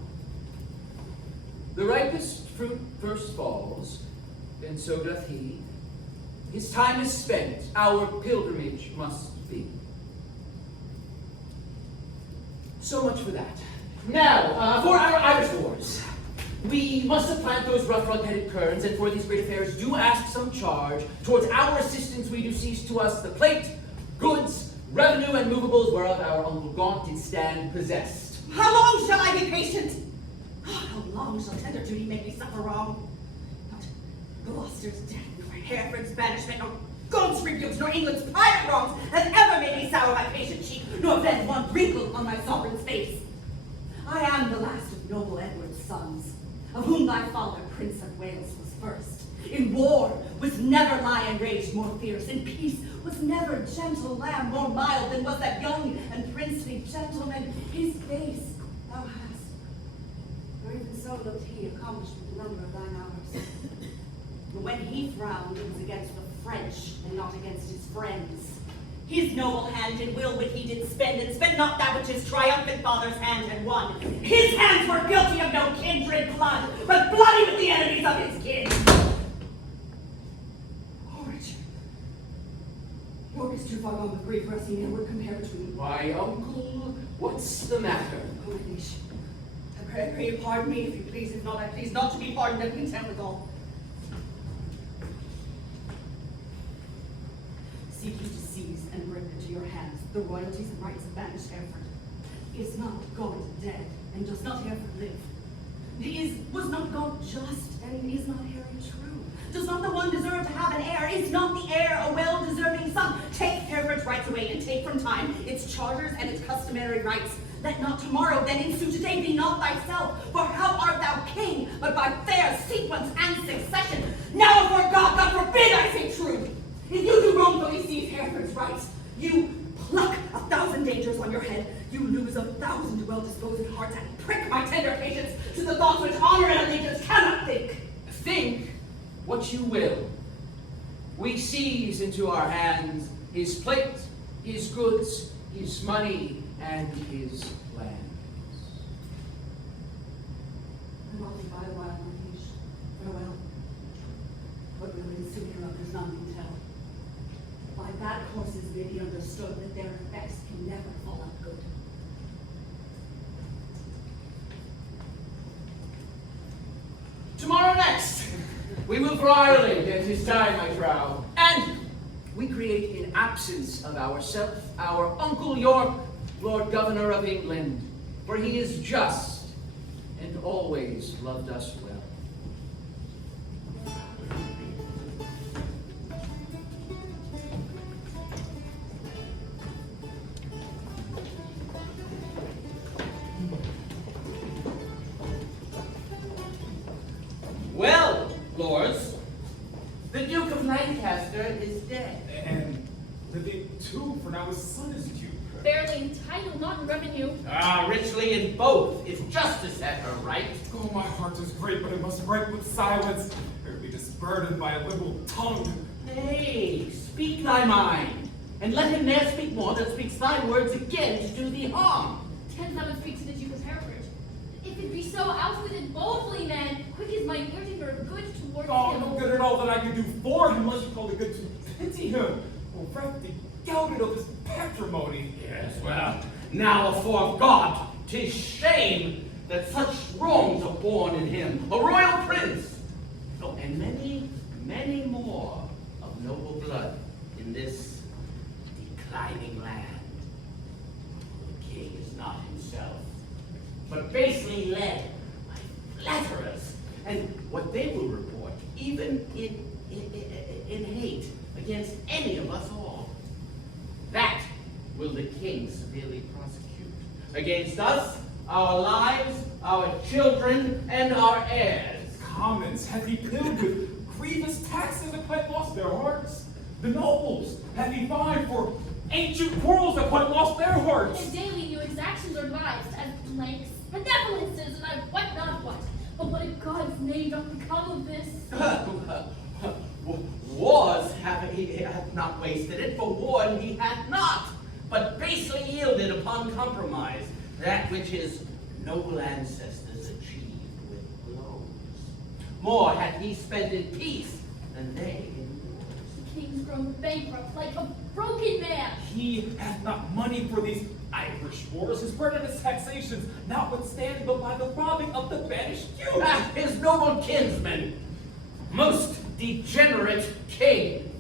The ripest fruit first falls, and so doth he. His time is spent, our pilgrimage must be. So much for that. Now, for our Irish wars. We must supplant those rough, rug-headed kerns, and for these great affairs do ask some charge. Towards our assistance we do cease to us the plate, goods, revenue, and movables whereof our Uncle Gaunt did stand possessed. How long shall I be patient? How long shall tender duty make me suffer wrong? Not Gloucester's death, nor Hereford's banishment, nor Gaunt's rebukes, nor England's private wrongs has ever made me sour my patient cheek, nor bent one wrinkle on my sovereign's face. I am the last of noble Edward's sons, of whom thy father, Prince of Wales, was first. In war was never lion raged more fierce, in peace was never gentle lamb more mild than was that young and princely gentleman. His face thou hast, or even so looked he accomplished with the number of thine hours. But when he frowned, it was against the French and not against his friends. His noble hand and will which he did spend, and spent not that which his triumphant father's hand had won. His hands were guilty of no kindred blood, but bloody with the enemies of his kin. Oh, Richard, York is too far gone with grief for us to word compare between. Why, uncle, what's the matter? Oh, my liege, I pray you pardon me if you please. If not, I please not to be pardoned and content with all. Seek you to seize and bring into your hands the royalties and rights of banished Hereford. Is not Gaunt dead, and does not Hereford live? Was not Gaunt just, and is not Harry true? Does not the one deserve from time, its charters and its customary rights. Let not tomorrow then ensue today be not thyself, for how art thou king, but by fair sequence and succession? Now for God forbid I say true! If you do wrongfully seize Hereford's rights, you pluck 1,000 dangers on your head, you lose 1,000 well-disposed hearts, and prick my tender patience to the thoughts which honor and allegiance cannot think. Think what you will. We seize into our hands his plate, his goods, his money, and his lands. I will by a while, my liege. Farewell. What will ensue hereof is none can tell. By bad courses may be understood that their effects can never fall out good. Tomorrow next, we move for Ireland, and 'tis time, I trow. And we create in absence of ourself our Uncle York, Lord Governor of England, for he is just and always loved us well. Well, lords, the Duke of Lancaster is dead. And living too, for now his son is Duke. Barely in title, not in revenue. Richly in both, if justice had her right. Oh, my heart is great, but it must break with silence, or be disburdened by a liberal tongue. Nay, speak thy mind, and let him ne'er speak more that speaks thy words again to do thee harm. 'Tis I would speak to the Duke of Hereford. If it be so, out with it boldly, man. Quick is my ear to hear good towards Oh, him. no good at all that I could do for him, unless you call it good to pity him, or wreck the gouted of his patrimony. Yes, well, now afore God, 'tis shame that such wrongs are born in him, a royal prince, oh, and many, many more of noble blood in this declining land. The king is not himself, but basely led by flatterers, and what they will report, even in hate against any of us all. That will the king severely prosecute against us, our lives, our children, and our heirs. Commons have he filled with grievous taxes that quite lost their hearts. The nobles have he fined for ancient quarrels that quite lost their hearts. And daily new exactions are devised as blanks, benevolences, and I what not what. But what in God's name doth become of this? Wars he hath not wasted it, for war he hath not, but basely yielded upon compromise that which his noble ancestors achieved with blows. More hath he spent in peace than they in wars. The king's grown bankrupt like a broken man. He hath not money for these Irish wars, his bread and his taxations, notwithstanding but by the robbing of the banished youth. His noble kinsman, most degenerate king.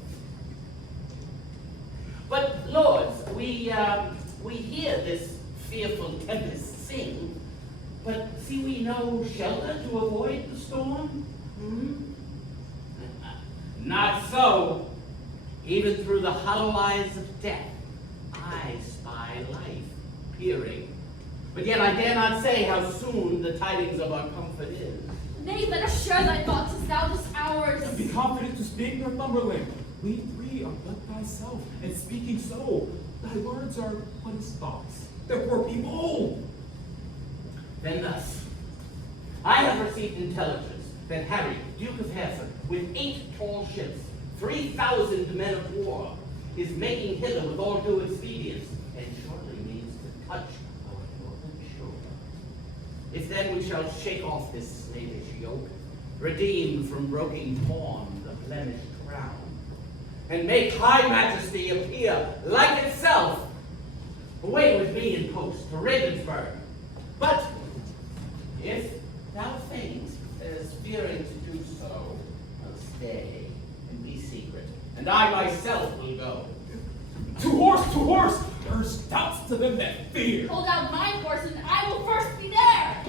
But lords, we hear this fearful tempest sing, but see we no shelter to avoid the storm? Not so. Even through the hollow eyes of death, I spy life peering. But yet I dare not say how soon the tidings of our comfort is. Nay, better share thy thoughts as thou dost ours. And be confident to speak, Northumberland. We three are but thyself, and speaking so, thy words are but his thoughts. Therefore be bold. Then thus, I have received intelligence that Harry, Duke of Hereford, with 8 tall ships, 3,000 men of war, is making hither with all due expedience, and shortly means to touch our northern shore. If then we shall shake off this slavish yoke, redeem from broken pawn the blemished crown, and make high majesty appear like itself, away with me in post to Ravensburg. But if thou feignst as fearing to do so, stay and be secret, and I myself will go. To horse, to horse! There's doubts to them that fear. Hold out my horse, and I will first be there.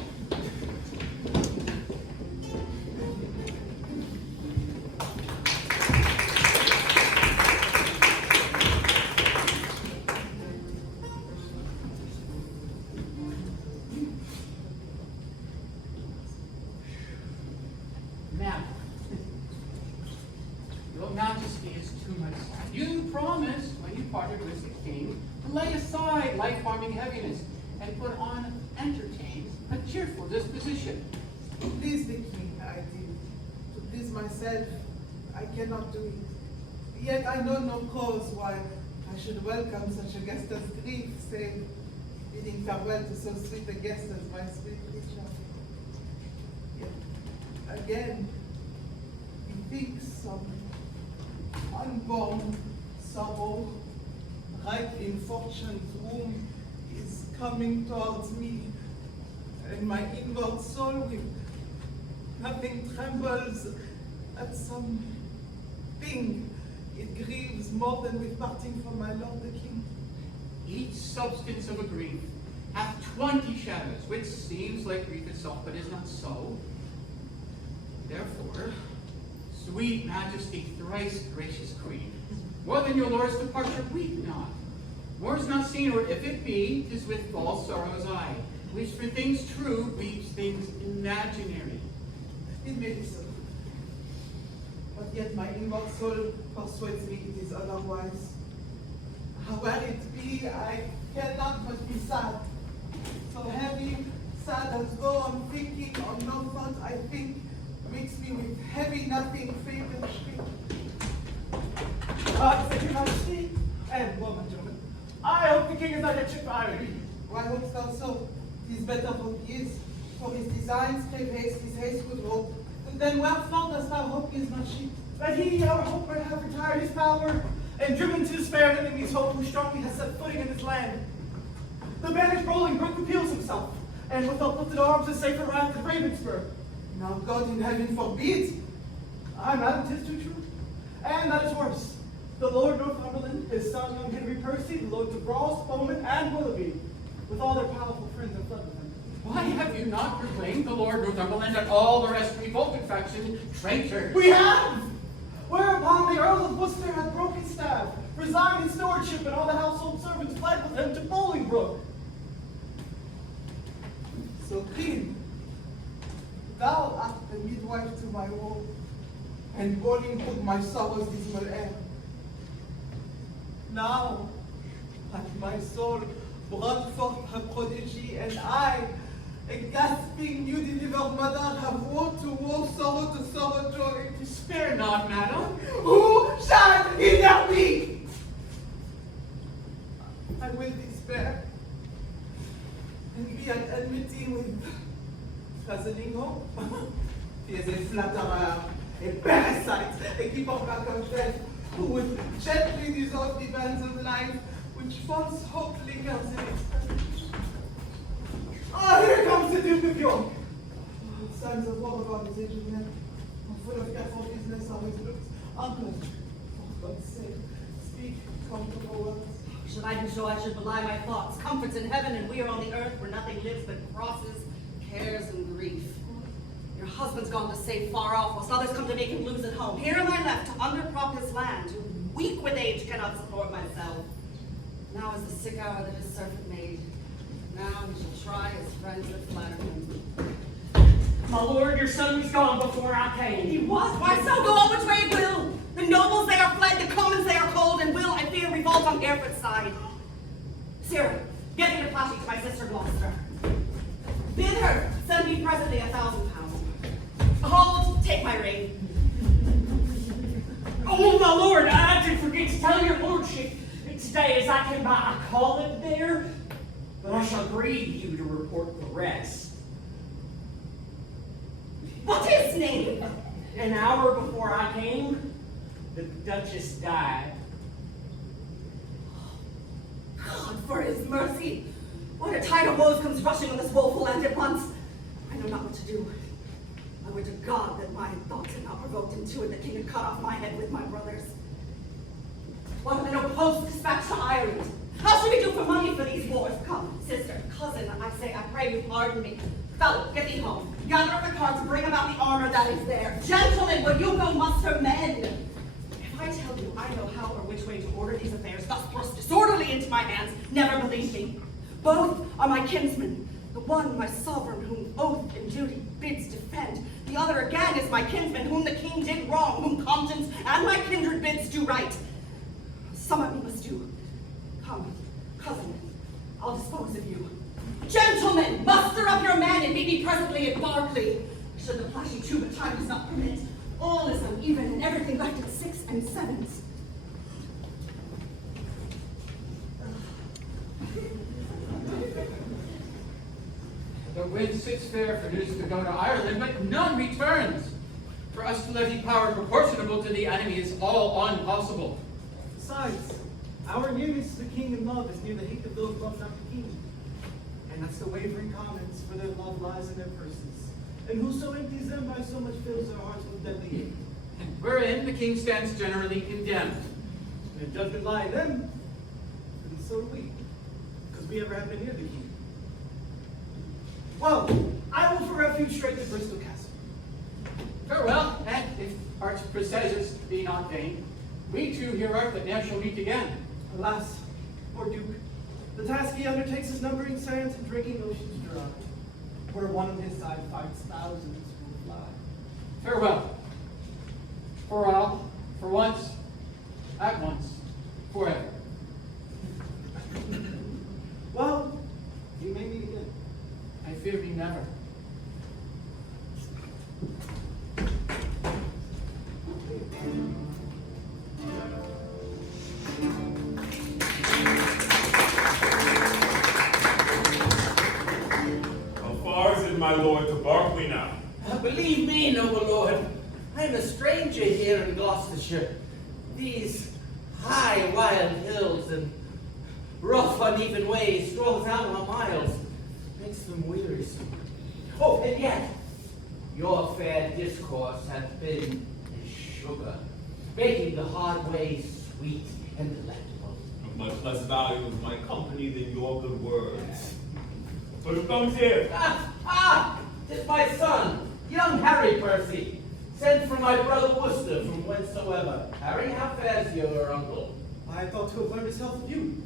Your Majesty is too much. You promised when you parted with the king to lay aside life-harming heaviness and put on entertain a cheerful disposition. To please the king, I did. To please myself, I cannot do it. Yet I know no cause why I should welcome such a guest as grief, save bidding farewell to so sweet a guest as my sweet Richard. Yet again, methinks some unborn sorrow, ripe in fortune's womb, is coming towards me, and my inward soul with nothing trembles at some thing. It grieves more than with parting from my lord the king. Each substance of a grief hath 20 shadows, which seems like grief itself, but is not so. Therefore, sweet Majesty, thrice gracious Queen, more than your lord's departure, weep not. More is not seen, or if it be, 'tis with false sorrow's eye, which for things true weeps things imaginary. It may be so. But yet my inward soul persuades me it is otherwise. However it be, I cannot but be sad. So heavy, sad as go on thinking on no front, I think, meets me with heavy nothing, faint and shriek. Thank you, Majesty, and well, my gentlemen, I hope the king is not a chip iron. Why hopest thou so? 'Tis better for he is, for his designs crave haste, his haste good hope. Then wherefore dost thou hope he is not sheep? That he, our hope, might have retired his power, and driven to despair an enemy's hope who strongly has set footing in his land. The banished Bolingbroke repeals himself, and with uplifted arms is safe arrived at Ravensburg. Now God in heaven forbid! Aye, madam, 'tis too true. And that is worse. The Lord Northumberland, his son young Henry Percy, the Lords of Ross, Bowman, and Willoughby, with all their powerful friends have fled with him. Why have you not proclaimed the Lord Northumberland and all the rest revolted faction traitors? We have! Whereupon the Earl of Worcester hath broke his staff, resigned his stewardship, and all the household servants fled with him to Bolingbroke. So Queen, thou art the midwife to my woe, and Bolingbroke my sorrow's dismal air. Now hath my soul brought forth her prodigy, and I, a gasping new delivered mother, have woe to woe, sorrow to sorrow, joy. Spare not, madam. Who shall hinder me? I will despair and be at enmity with puzzling hope. He is a flatterer, a parasite, a keeper back of death, who would gently dissolve the bands of life which false hope lingers in its. Ah, here comes the Duke of York. Signs of war about his aged men. Full of careful business are his looks. Uncle, for God's sake, speak comfortable words. Should I do so, I should belie my thoughts. Comforts in heaven, and we are on the earth where nothing lives but crosses, cares, and grief. Your husband's gone to save far off, whilst others come to make him lose at home. Here am I left to underprop his land, who, weak with age, cannot support myself. Now is the sick hour that his servant made. Now he shall try his friends that flatter him. My lord, your son was gone before I came. He was? Why so? Go on which way it will. The nobles, they are fled, the commons, they are cold, and will, I fear, revolt on Hereford's side. Sarah, get me to Plassey to my sister Gloucester. Bid her send me presently 1,000 pounds. Hold, take my ring. Oh, my lord, I did forget to tell your lordship today as I came by. I called it there, but I shall grieve you to report the rest. What's his name? An hour before I came, the Duchess died. God, for his mercy. What a tide of woes comes rushing on this woeful land at once. I know not what to do. I would to God that my thoughts had not provoked him to it, the king had cut off my head with my brothers. What have I no post dispatched to Ireland? How should we do for money for these wars? Come, sister, cousin, I say, I pray you pardon me. Fellow, get thee home. Gather up the carts, bring about the armor that is there. Gentlemen, will you go muster men? If I tell you I know how or which way to order these affairs, thus thrust disorderly into my hands, never believe me. Both are my kinsmen. The one my sovereign, whom oath and duty bids defend. The other again is my kinsman, whom the king did wrong, whom conscience and my kinsman do right. Somewhat we must do. Come, cousin, I'll dispose of you. Gentlemen, muster up your men and meet me presently at Barclay. Should the flashy tube of time does not permit, all is uneven and everything left at 6 and 7s. The wind sits fair for news to go to Ireland, but none returns. For us to levy power proportionable to the enemy is all impossible. Besides, our nearness to the king in love is near the hate of those loved not the king. And that's the wavering comments, for their love lies in their purses. And whoso empties them by so much fills their hearts with deadly hate. Wherein the king stands generally condemned. And if judgment lie in them, then so do we, because we ever have been near the king. Well, I will for refuge straight to Bristol Castle. Farewell, and if Archprincess be not vain, we two here are, but now shall meet again. Alas, poor Duke, the task he undertakes is numbering sands and drinking oceans dry. Where one on his side fights, thousands will fly. Farewell. For all, for once, at once, forever. Well, you may meet again. I fear me never. How far is it, my lord, to Barclay now? Believe me, noble lord, I am a stranger here in Gloucestershire. These high, wild hills and rough, uneven ways, draw out miles, makes them wearisome. Oh, and yet, your fair discourse hath been as sugar, making the hard ways sweet and delectable. Of much less value is my company than your good words. But who comes here? Tis my son, young Harry Percy, sent from my brother Worcester from whensoever. Harry, how fares your uncle? I thought to have learned his health of you.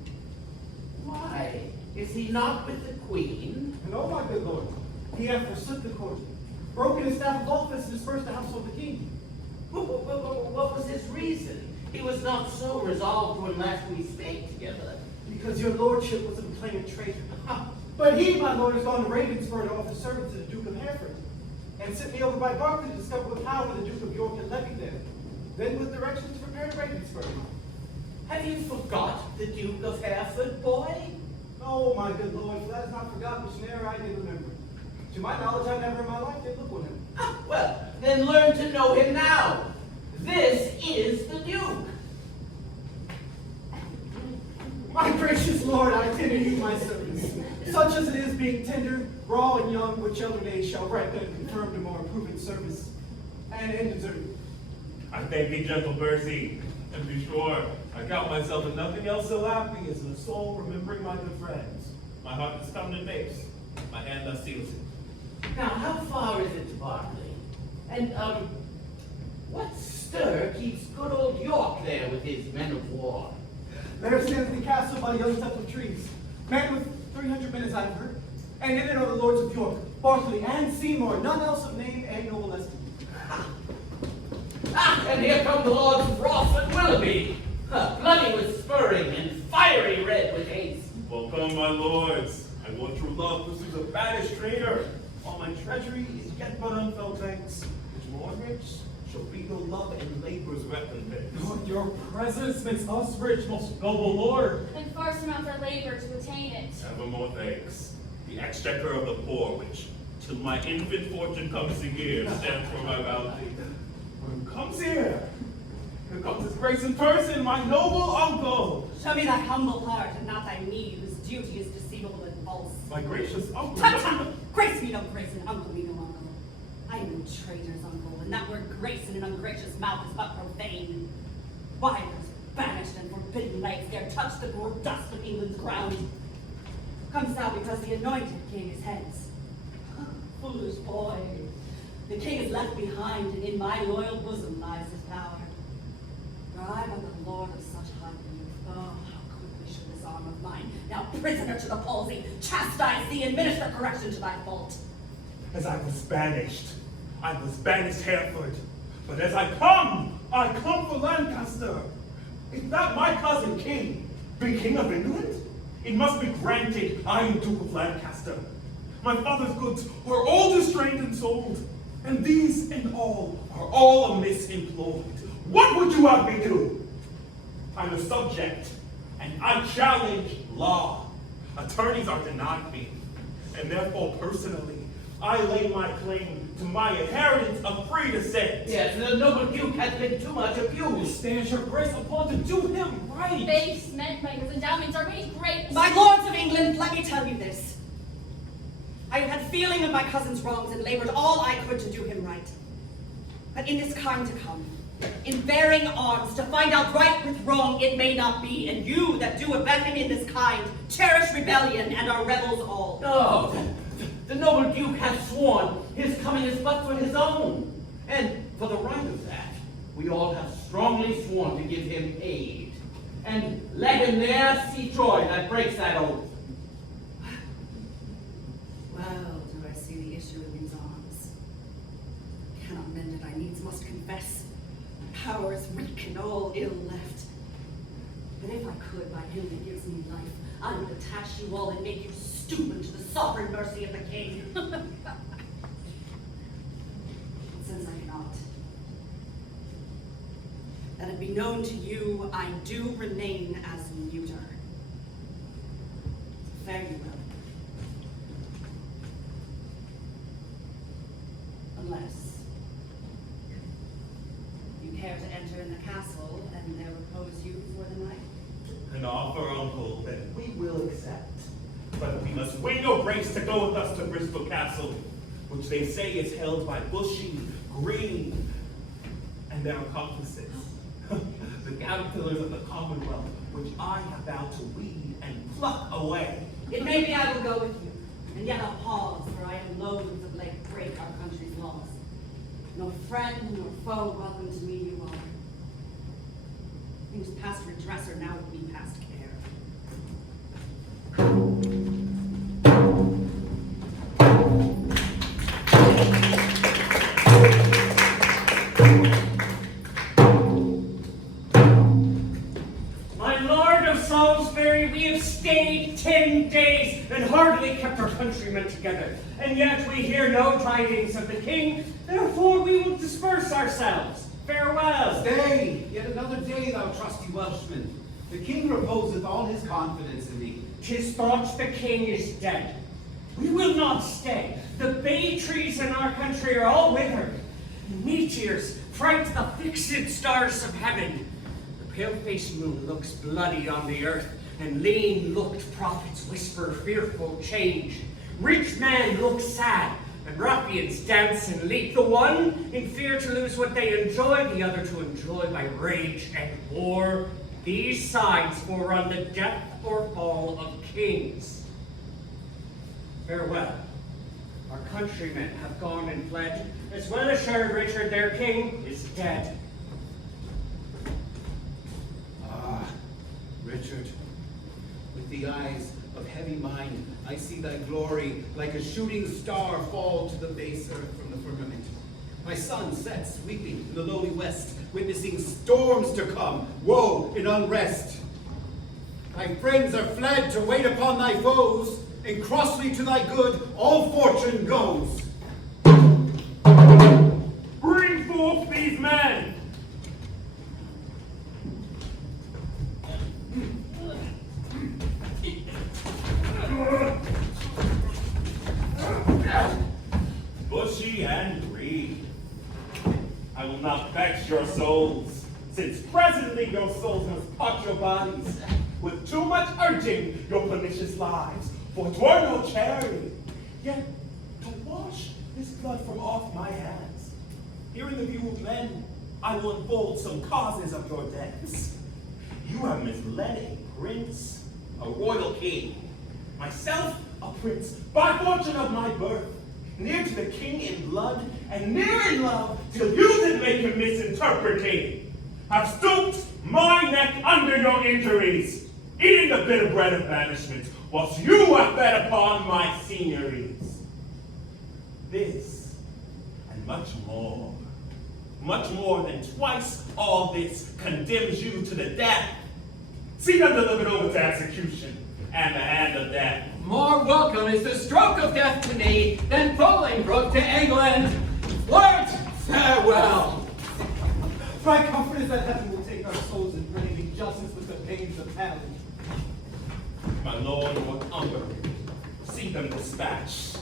Why, is he not with the queen? And oh, my good lord, he hath forsook the court, broken his staff of office, and dispersed the household of the king. What was his reason? He was not so resolved when last we spake together. Because your lordship was a plain traitor. But he, my lord, has gone to Ravensford to offer service to the Duke of Hereford, and sent me over by Barclay to discover what power the Duke of York had levied there. Then with directions to prepare to Ravensford. Have you forgot the Duke of Hereford, boy? No, my good lord, for that is not forgotten, which ne'er I did remember. To my knowledge, I never in my life did look on him. Well, then learn to know him now. This is the Duke. My gracious lord, I tender you my service. Such as it is, being tender, raw and young, which elder days shall ripen and confirm to more improving service and indeserted. I thank thee, gentle Percy, and be sure, I count myself in nothing else so happy as in the soul remembering my good friends. My heart is come to base, my hand thus seals it. Now, how far is it to Barclay? And, what stir keeps good old York there with his men of war? There stands the castle by young tuft of trees, manned with 300 men as I've heard, and in it are the lords of York, Barclay, and Seymour, none else of name and noble estimate. And here come the lords of Ross and Willoughby, bloody with spurring and fiery red with haste. Welcome, my lords. I will true love pursues a banished traitor, while my treasury is yet but unfelt thanks, which more rich shall be the love and labor's recompense. Your presence makes us rich, most noble lord. And far surmounts our labor to attain it. Evermore thanks. The exchequer of the poor, which, till my infant fortune comes to year, stands for my bounty. Who comes here? Here comes his grace in person, my noble uncle. Show me thy humble heart, and not thy me, whose duty is deceivable and false. My gracious uncle. Tut, tut! Grace me no grace, and uncle me no uncle. I am no traitor's uncle, and that word grace in an ungracious mouth is but profane. Why those banished and forbidden knights dare touch the poor dust of England's ground? Comes thou because the anointed king is hence. Foolish boy. The king is left behind, and in my loyal bosom lies his power. For I am the lord of such high youth. Oh, how quickly should this arm of mine, now prisoner to the palsy, chastise thee and minister correction to thy fault. As I was banished Hereford. But as I come for Lancaster. Is that my cousin king, be king of England? It must be granted I am Duke of Lancaster. My father's goods are all distrained and sold, and these and all are all amiss employed. What would you have me do? I'm a subject, and I challenge law. Attorneys are denied me, and therefore personally, I lay my claim to my inheritance of free descent. Yes, the noble Duke has been too much abused. Stand your grace upon to do him right. Base men by his endowments are made great. My lords of England, let me tell you this. I have had feeling of my cousin's wrongs and labored all I could to do him right. But in this kind to come, in bearing arms to find out right with wrong, it may not be, and you that do abet him in this kind, cherish rebellion and are rebels all. No, the noble Duke has sworn his coming is but for his own. And for the right of that, we all have strongly sworn to give him aid. And let him there see Troy that breaks that oath. Well, do I see the issue in these arms? Cannot mend it, I needs must confess. Power is weak and all ill left. But if I could, by him that gives me life, I would attach you all and make you stoop unto the sovereign mercy of the king. But since I cannot, that it be known to you, I do remain as neuter. Fare you well. Unless you care to enter in the castle and there repose you for the night. An offer, uncle, that we will accept. But we must win your grace to go with us to Bristol Castle, which they say is held by Bushy, Green, and their accomplices. The caterpillars of the Commonwealth, which I have vowed to weed and pluck away. It may be I will go with you, and yet I'll pause, for I am loath to break our country's laws. Nor friend nor foe welcome to me you are. Things past redress are now with me past care. My lord of Salisbury, we have stayed 10 days and hardly kept our countrymen together. And yet we hear no tidings of the king, therefore we will disperse ourselves. Farewell. Stay, yet another day, thou trusty Welshman. The king reposeth all his confidence in thee. 'Tis thought the king is dead. We will not stay. The bay trees in our country are all withered. Meteors fright the fixed stars of heaven. The pale-faced moon looks bloody on the earth, and lean-looked prophets whisper fearful change. Rich men look sad, and ruffians dance and leap, the one in fear to lose what they enjoy, the other to enjoy by rage and war. These signs forerun the death or fall of kings. Farewell. Our countrymen have gone and fled, as well assured Richard their king is dead. Ah, Richard, with the eyes of heavy mind, I see thy glory like a shooting star fall to the base earth from the firmament. My sun sets weeping in the lowly west, witnessing storms to come, woe and unrest. Thy friends are fled to wait upon thy foes, and crossly to thy good all fortune goes. Bring forth these men! Bushy and Green, I will not vex your souls, since presently your souls must part your bodies. With too much urging your pernicious lives, for 'twere no charity. Yet, to wash this blood from off my hands, here in the view of men, I will unfold some causes of your deaths. You have misled a prince, a royal king. Myself, a prince, by fortune of my birth, near to the king in blood, and near in love, till you did make him misinterpreting. Have stooped my neck under your injuries, eating the bitter bread of banishment, whilst you have fed upon my seigneuries. This, and much more, much more than twice all this condemns you to the death. See them delivered over to execution and the hand of death. More welcome is the stroke of death to me than Bolingbroke to England. Flirt, farewell. My comfort is that heaven will take our souls and bring justice with the pains of hell. My lord Northumberland, see them dispatched.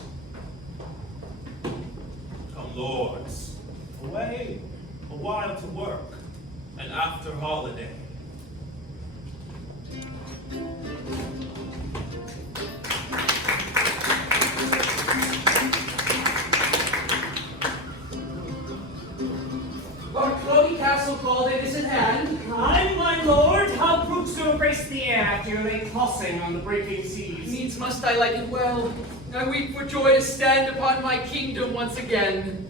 Come, lords, away a while to work, and after holiday. Lord Clody Castle called it is at hand. Aye, my lord, how brooks to grace the air after your late tossing on the breaking seas? Needs must I like it well. I weep for joy to stand upon my kingdom once again.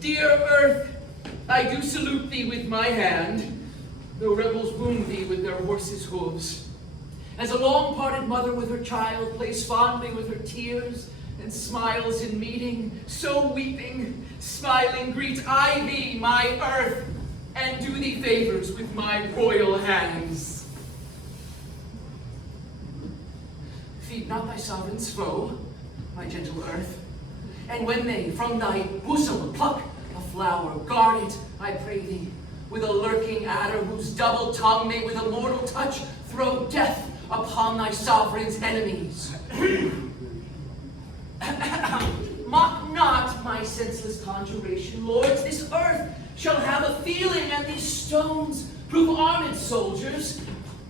Dear earth, I do salute thee with my hand, though rebels wound thee with their horses' hooves. As a long-parted mother with her child plays fondly with her tears and smiles in meeting, so weeping, smiling, greet I thee, my earth, and do thee favors with my royal hands. Feed not thy sovereign's foe, my gentle earth, and when they from thy bosom pluck a flower, guard it, I pray thee, with a lurking adder whose double tongue may with a mortal touch throw death upon thy sovereign's enemies. Mock not my senseless conjuration, lords. This earth shall have a feeling, and these stones prove armed soldiers,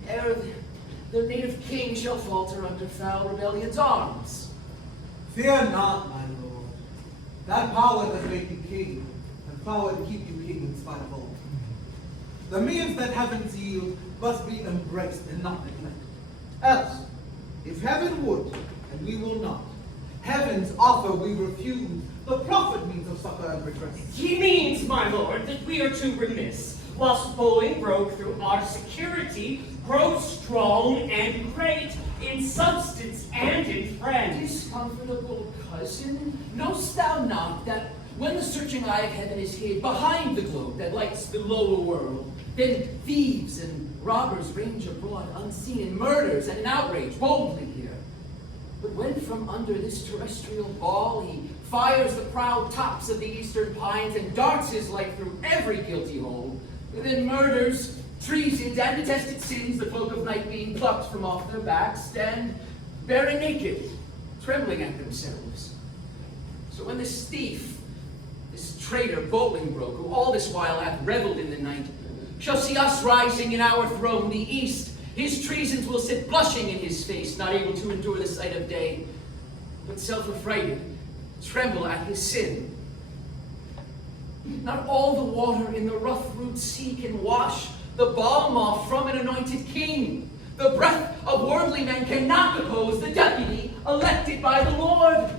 ere their native king shall falter under foul rebellion's arms. Fear not, my lord. That power that made you king, and power to keep you king in spite of all. The means that heaven's yield must be embraced and not neglected. Else, if heaven would, and we will not, heaven's offer we refuse, the profit means of succor and redress. He means, my lord, that we are too remiss, whilst Bolingbroke through our security grows strong and great in substance and in friends. Discomfortable cousin, knowst thou not that when the searching eye of heaven is hid behind the globe that lights the lower world, then thieves and robbers range abroad unseen, and murders and an outrage boldly here. But when from under this terrestrial ball he fires the proud tops of the eastern pines and darts his light through every guilty hole, then murders, treasons, and detested sins, the cloak of night being plucked from off their backs, stand bare and naked, trembling at themselves. So when this thief, this traitor Bolingbroke, who all this while hath reveled in the night, shall see us rising in our throne, the east, his treasons will sit blushing in his face, not able to endure the sight of day, but self-affrighted, tremble at his sin. Not all the water in the rough-root sea can wash the balm off from an anointed king. The breath of worldly men cannot oppose the deputy elected by the Lord.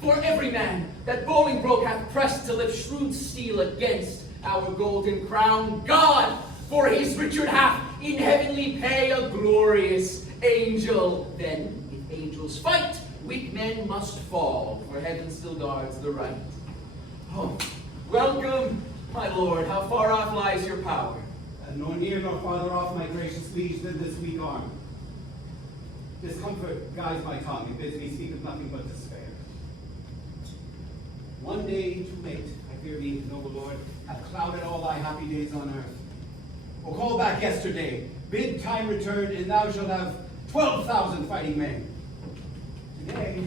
For every man that Bolingbroke hath pressed to lift shrewd steel against our golden crown, God for his Richard hath in heavenly pay a glorious angel. Then, if angels fight, weak men must fall, for heaven still guards the right. Oh, welcome, my lord. How far off lies your power? And nor near nor farther off, my gracious liege, than this weak arm. Discomfort guides my tongue, and bids me speak of nothing but despair. One day too late, I fear me, noble lord, hath clouded all thy happy days on earth. O call back yesterday, bid time return, and thou shalt have 12,000 fighting men. Today,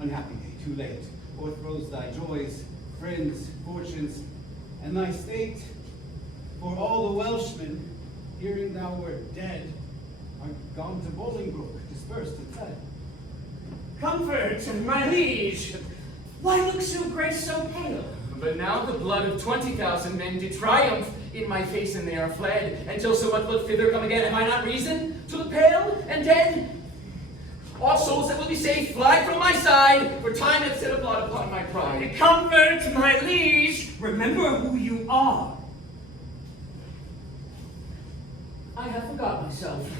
unhappy day, too late, o'erthrows thy joys, friends, fortunes, and thy state. For all the Welshmen, hearing thou wert dead, are gone to Bolingbroke, dispersed and fled. Comfort, my liege. Why look so gray, so pale? But now the blood of 20,000 men did triumph in my face, and they are fled. Until so much blood thither come again, have I not reason to look pale and dead? All souls that will be saved, fly from my side, for time hath set a blot upon my pride. Comfort, my liege. Remember who you are. I have forgot myself.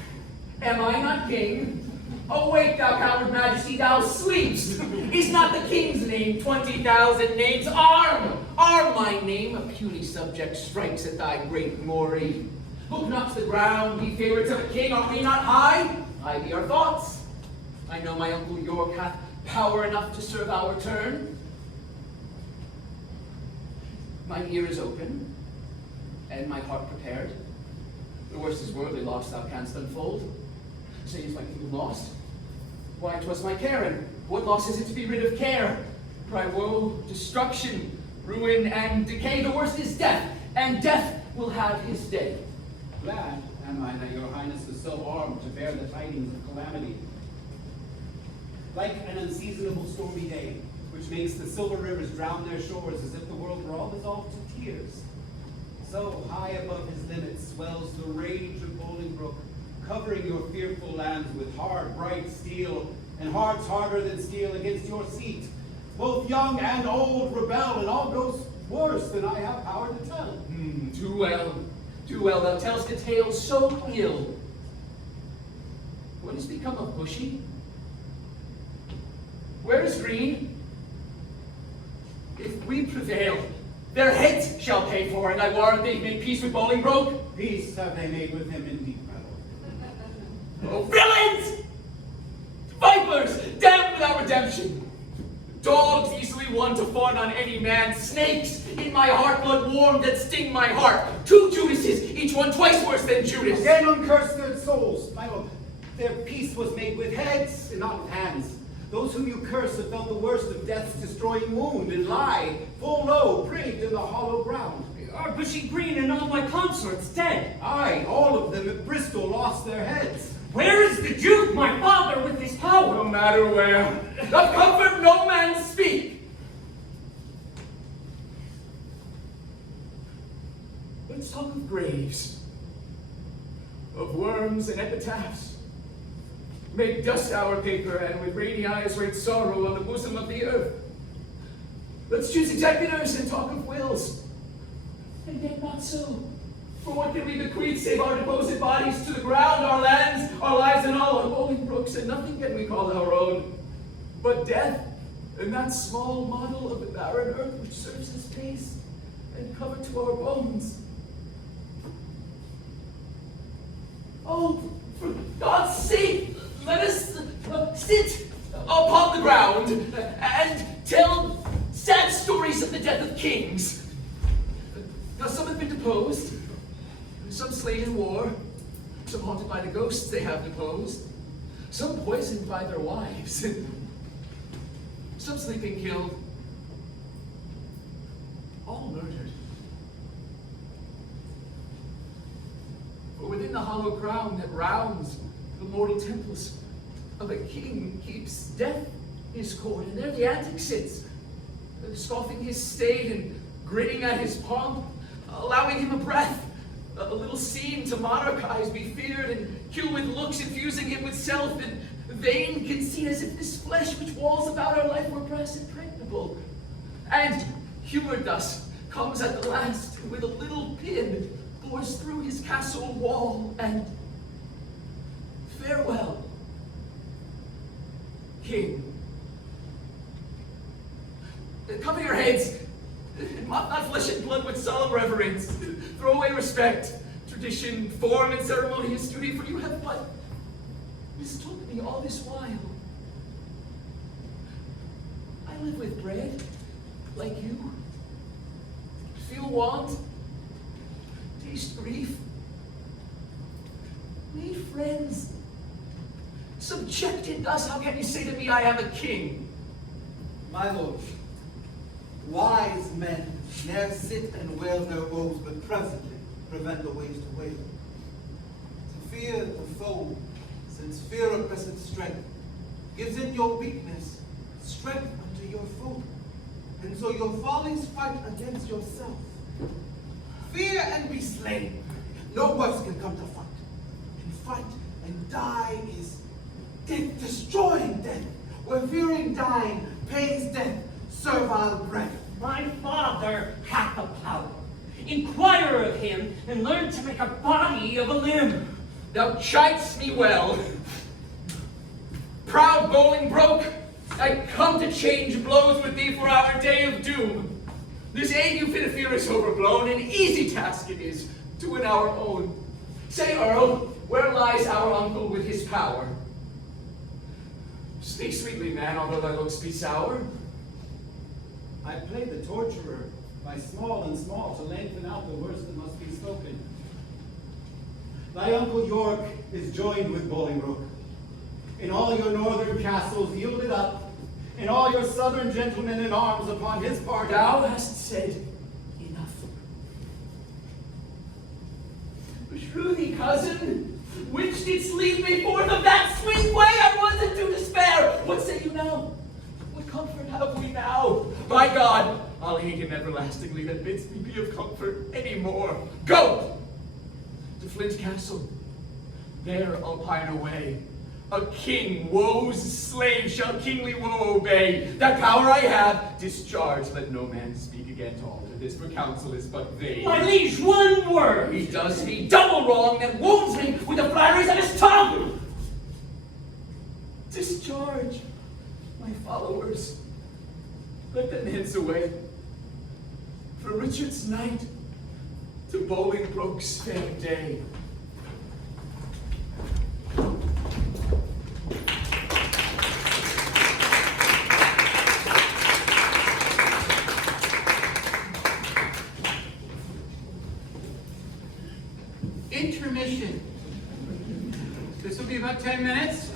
Am I not king? Awake, thou coward majesty, thou sleeps. Is not the king's name 20,000 names? Arm! Arm my name, a puny subject strikes at thy great glory. Look not to the ground, ye favorites of a king, are we not high? High be our thoughts. I know my uncle York hath power enough to serve our turn. Mine ear is open, and my heart prepared. The worst is worldly loss thou canst unfold. Say, is my kingdom lost? Why, 'twas my care, and what loss is it to be rid of care? Cry woe, destruction, ruin, and decay. The worst is death, and death will have his day. Glad am I that your highness is so armed to bear the tidings of calamity. Like an unseasonable stormy day, which makes the silver rivers drown their shores as if the world were all dissolved to tears. So high above his limits swells the rage of Bolingbroke, covering your fearful lands with hard, bright steel, and hearts harder than steel against your seat. Both young and old rebel, and all goes worse than I have power to tell. Too well, thou tell'st a tale so ill. What has become of Bushy? Where is Green? If we prevail, their heads shall pay for it. I warrant they've made peace with Bolingbroke. Peace have they made with him in deep battle. Oh, villains! Vipers, damned without redemption. Dogs easily won to fawn on any man. Snakes in my heart, blood warm that sting my heart. 2 Judases, each one twice worse than Judas. Again uncurse their souls, my lord. Their peace was made with heads and not with hands. Those whom you curse have felt the worst of death's destroying wound, and lie full low, prigged in the hollow ground. Are Bushy Green and all my consorts dead? Aye, all of them at Bristol lost their heads. Where is the Duke, my father, with his power? No matter where, of comfort no man speak. Let's talk of graves, of worms and epitaphs. Make dust our paper, and with rainy eyes write sorrow on the bosom of the earth. Let's choose executors and talk of wills. And yet not so. For what can we bequeath save our deposed bodies to the ground, our lands, our lives, and all our Bolingbroke's, and nothing can we call our own but death, and that small model of the barren earth which serves as base and cover to our bones. Oh, for God's sake, let us sit upon the ground and tell sad stories of the death of kings. Now some have been deposed, some slain in war, some haunted by the ghosts they have deposed, some poisoned by their wives, some sleeping killed, all murdered. For within the hollow crown that rounds the mortal temples of a king keeps death his court, and there the antic sits, scoffing his state and grinning at his pomp, allowing him a breath, a little scene to monarchize, be feared and kill with looks, infusing him with self and vain conceit, as if this flesh which walls about our life were brass impregnable. And humored thus, comes at the last, and with a little pin bores through his castle wall, and farewell, king. Cover your heads, mock not flesh and blood with solemn reverence. Throw away respect, tradition, form, and ceremonious duty, for you have but mistook me all this while. I live with bread, like you, feel want, taste grief, made friends. Subjected thus, how can you say to me I am a king? My lord, wise men ne'er sit and wail their woes, but presently prevent the ways to wail. To fear the foe, since fear oppresseth strength, gives in your weakness strength unto your foe, and so your follies fight against yourself. Fear and be slain, no worse can come to fight. And fight and die is death, destroying death, where fearing dying pays death servile breath. My father hath the power. Inquire of him, and learn to make a body of a limb. Thou chidest me well. Proud Bolingbroke, I come to change blows with thee for our day of doom. This aid you've interfered is overblown, an easy task it is to win our own. Say, Earl, where lies our uncle with his power? Speak sweetly, man, although thy looks be sour. I played the torturer by small and small to lengthen out the worst that must be spoken. Thy uncle York is joined with Bolingbroke. In all your northern castles yielded up, in all your southern gentlemen in arms upon his party. Thou hast said enough. Beshrew thee, cousin, which didst lead me forth of that sweet way I was into despair. What say you now? What comfort have we now? By God, I'll hate him everlastingly that bids me be of comfort any more. Go to Flint Castle, there I'll pine away. A king, woe's slave, shall kingly woe obey. That power I have, discharge, let no man speak again to alter this, for counsel is but vain. My liege, one word! He does me double wrong, that wounds me with the flatteries of his tongue. Discharge my followers, let them hence away. For Richard's night to Bolingbroke's fair day. Intermission. This will be about 10 minutes.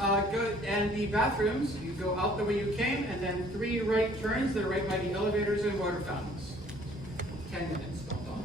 And the bathrooms, you go out the way you came, and then 3 right turns. They're right by the elevators and water fountains. 10 minutes. Hold on.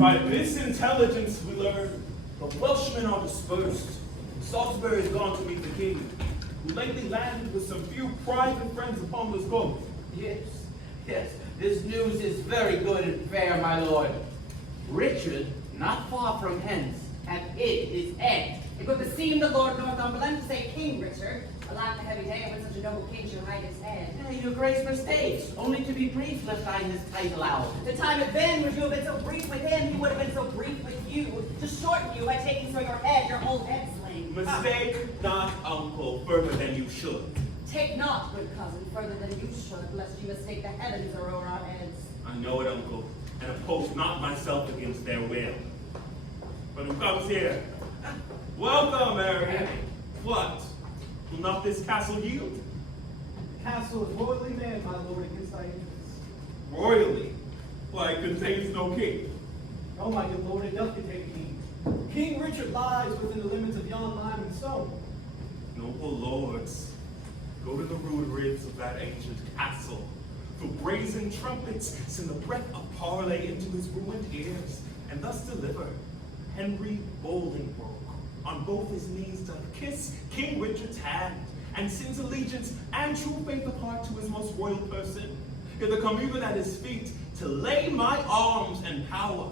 By this intelligence we learn the Welshmen are dispersed. Salisbury is gone to meet the king, who lately landed with some few private friends upon this boat. Yes, yes, this news is very good and fair, my lord. Richard, not far from hence, hath hid his head. It would beseem the Lord Northumberland to say King Richard. Alack, the heavy day when such a noble king should hide his head. Your grace mistakes, only to be brief left I his title out. The time had been would you have been so brief with him, he would have been so brief with you, to shorten you by taking so your head, your whole head slain. Mistake not, uncle, further than you should. Take not, good cousin, further than you should, lest you mistake the heavens or o'er our heads. I know it, uncle, and oppose not myself against their will. But who comes here? Welcome, Mary. What? Will not this castle yield? The castle is royally manned, my lord, against thy interests. Royally? Why, it contains no king. No, my good lord, it doth contain a king. King Richard lies within the limits of yon lime and stone. Noble lords, go to the rude ribs of that ancient castle. For brazen trumpets send the breath of parley into his ruined ears, and thus deliver Henry Bolingbroke on both his knees doth kiss King Richard's hand, and sings allegiance and true faith apart to his most royal person. Hither come even at his feet to lay my arms and power,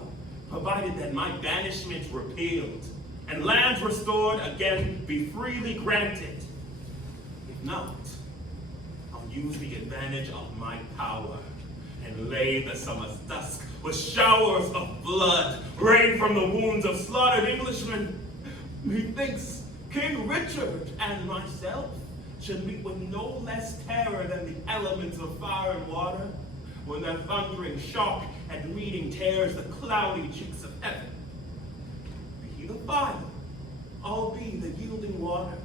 provided that my banishment repealed, and lands restored again be freely granted. If not, I'll use the advantage of my power, and lay the summer's dusk with showers of blood, rain from the wounds of slaughtered Englishmen. Methinks King Richard and myself should meet with no less terror than the elements of fire and water, when their thundering shock and meeting tears the cloudy cheeks of heaven. Be he the fire, I'll be the yielding water.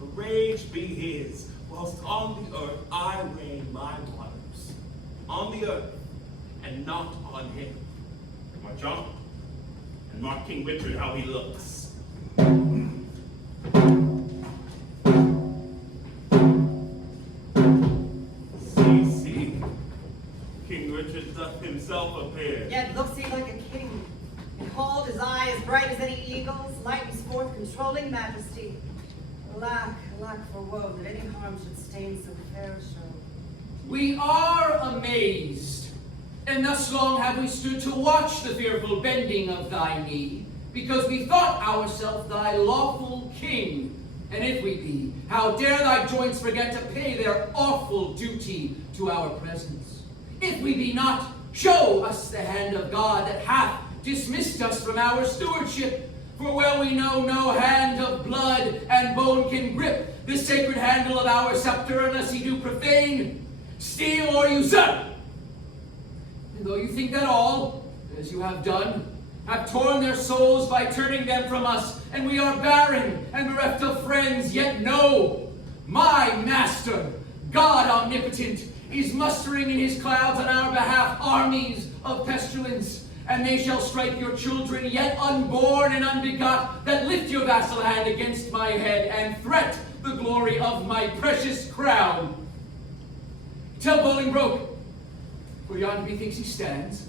The rage be his, whilst on the earth I rain my waters. On the earth, and not on him. March on, and mark King Richard how he looks. See, King Richard doth himself appear. Yet looks he like a king. Behold, his eye as bright as any eagle's, lightens forth controlling majesty. Alack, alack for woe, that any harm should stain so fair a show. We are amazed, and thus long have we stood to watch the fearful bending of thy knee. because we thought ourselves thy lawful king. And if we be, how dare thy joints forget to pay their awful duty to our presence? If we be not, show us the hand of God that hath dismissed us from our stewardship. For well we know no hand of blood and bone can grip the sacred handle of our scepter unless he do profane, steal, or usurp. And though you think that all, as you have done, have torn their souls by turning them from us, and we are barren and bereft of friends, yet know, my Master, God omnipotent, is mustering in his clouds on our behalf armies of pestilence, and they shall strike your children yet unborn and unbegot, that lift your vassal hand against my head, and threat the glory of my precious crown. Tell Bolingbroke, for yonder methinks he stands,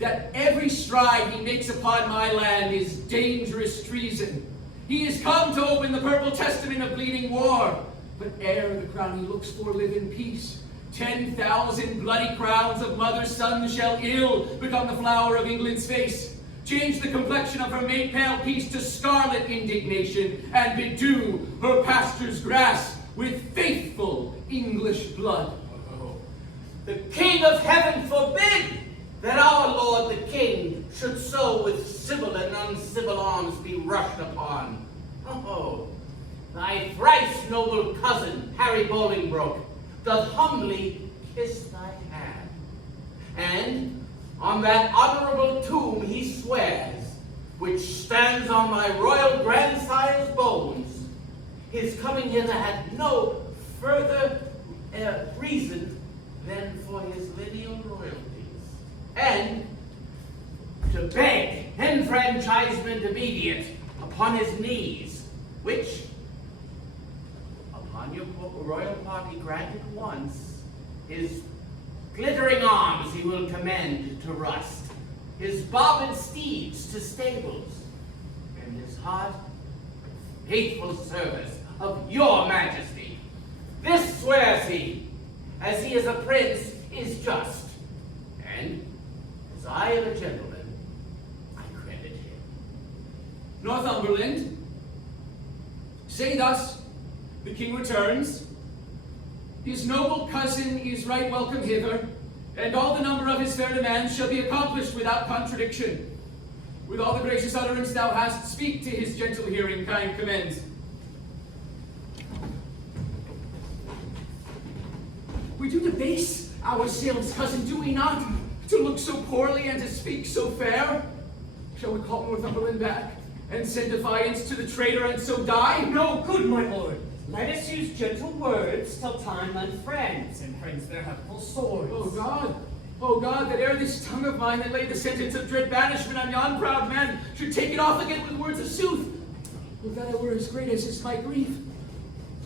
that every stride he makes upon my land is dangerous treason. He is come to open the purple testament of bleeding war, but ere the crown he looks for live in peace, 10,000 bloody crowns of mother's sons shall ill become the flower of England's face, change the complexion of her maid pale peace to scarlet indignation, and bedew her pastures' grass with faithful English blood. The King of Heaven forbid that our Lord the King should so with civil and uncivil arms be rushed upon. Oh, thy thrice noble cousin, Harry Bolingbroke, doth humbly kiss thy hand. And on that honorable tomb he swears, which stands on my royal grandsire's bones, his coming hither had no further reason than for his lineal royalties, and to beg enfranchisement immediate upon his knees, which, upon your royal party granted once, his glittering arms he will commend to rust, his bobbed steeds to stables, and his heart faithful service of your majesty. This swears he, as he is a prince, is just, and as I am a gentleman, I credit him. Northumberland, say thus, the king returns, his noble cousin is right welcome hither, and all the number of his fair demands shall be accomplished without contradiction. With all the gracious utterance thou hast, speak to his gentle hearing, kind commends. We do debase ourselves, cousin, do we not? To look so poorly and to speak so fair? Shall we call Northumberland back, and send defiance to the traitor, and so die? No, good my lord. Let us use gentle words till time unfriends, and friends their helpful swords. Oh God, that ere this tongue of mine that laid the sentence of dread banishment on yon proud man should take it off again with words of sooth. Oh, that I were as great as is my grief,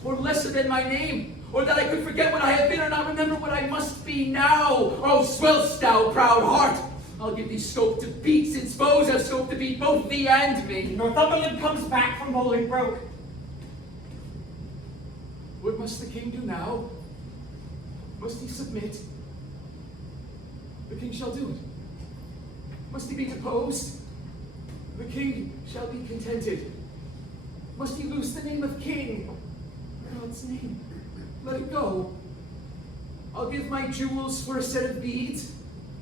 or lesser than my name, or that I could forget what I have been and not remember what I must be now. Oh, swellst thou, proud heart! I'll give thee scope to beat, since foes have scope to beat both thee and me. Northumberland comes back from Bolingbroke. What must the king do now? Must he submit? The king shall do it. Must he be deposed? The king shall be contented. Must he lose the name of king? God's name. Let it go. I'll give my jewels for a set of beads,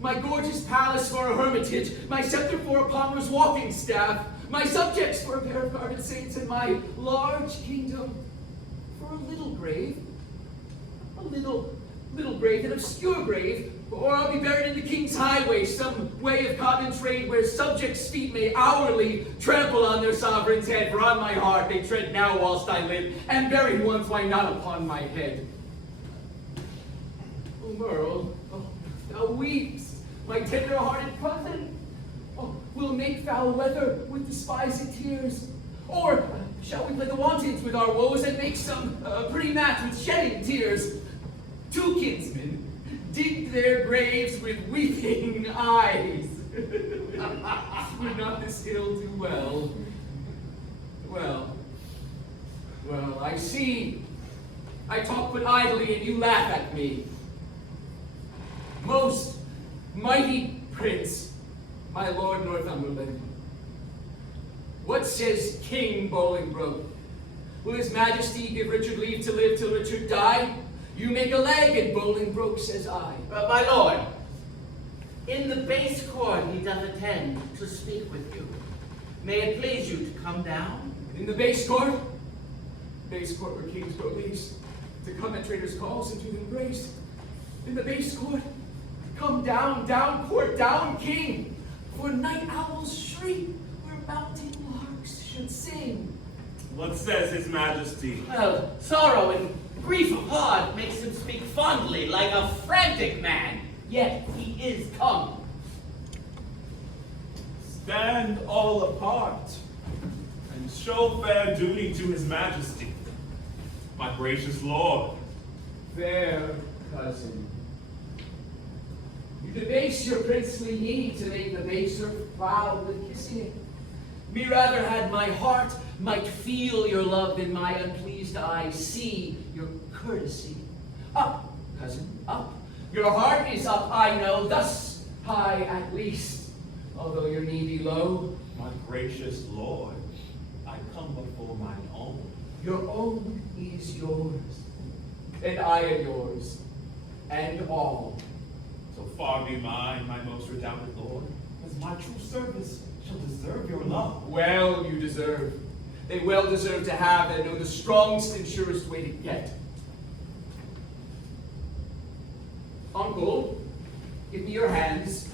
my gorgeous palace for a hermitage, my scepter for a palmer's walking staff, my subjects for a pair of guarded saints, and my large kingdom for a little grave. A little grave, an obscure grave, or I'll be buried in the king's highway, some way of common trade where subjects' feet may hourly trample on their sovereign's head, for on my heart they tread now whilst I live, and buried ones why not upon my head. Oh, Merle, oh, thou weeps, my tender-hearted cousin. Oh, we'll make foul weather with despised tears, or shall we play the wantons with our woes and make some pretty match with shedding tears? Two kinsmen digged their graves with weeping eyes. Would not this ill do well? Well, I see. I talk but idly and you laugh at me. Most mighty prince, my lord Northumberland, What says King Bolingbroke? Will his majesty give Richard leave to live till Richard die? You make a leg, and Bolingbroke says I. My lord, in the base court he doth attend to speak with you. May it please you to come down? In the base court? Base court where kings go base, to come at traitors' calls and to them grace. In the base court, come down, down court, down king, for night owls shriek where mountain larks should sing. What says his majesty? Well, sorrow and grief of heart makes him speak fondly like a frantic man, yet he is come. Stand all apart, and show fair duty to his majesty. My gracious lord. Fair cousin, you debase your princely knee to make the baser proud with kissing it. Me rather had my heart might feel your love than my unpleased eyes see your courtesy. Up, cousin, up. Your heart is up, I know, thus high at least, although your knee be low. My gracious lord, I come before mine own. Your own is yours, and I am yours, and all. So far be mine, my most redoubted lord, as my true service shall deserve your love. Well you deserve. They well deserve to have and know the strongest and surest way to get. Uncle, give me your hands.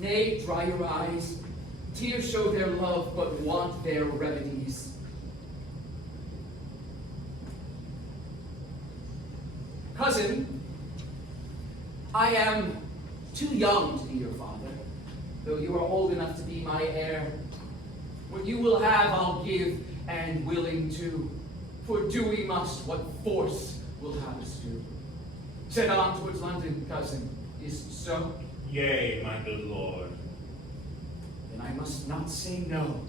Nay, dry your eyes. Tears show their love, but want their remedies. Cousin, I am too young to be your father, though you are old enough to be my heir. What you will have, I'll give, and willing too. For do we must what force will have us do. Set on towards London, cousin, is so? Yea, my good lord. Then I must not say no.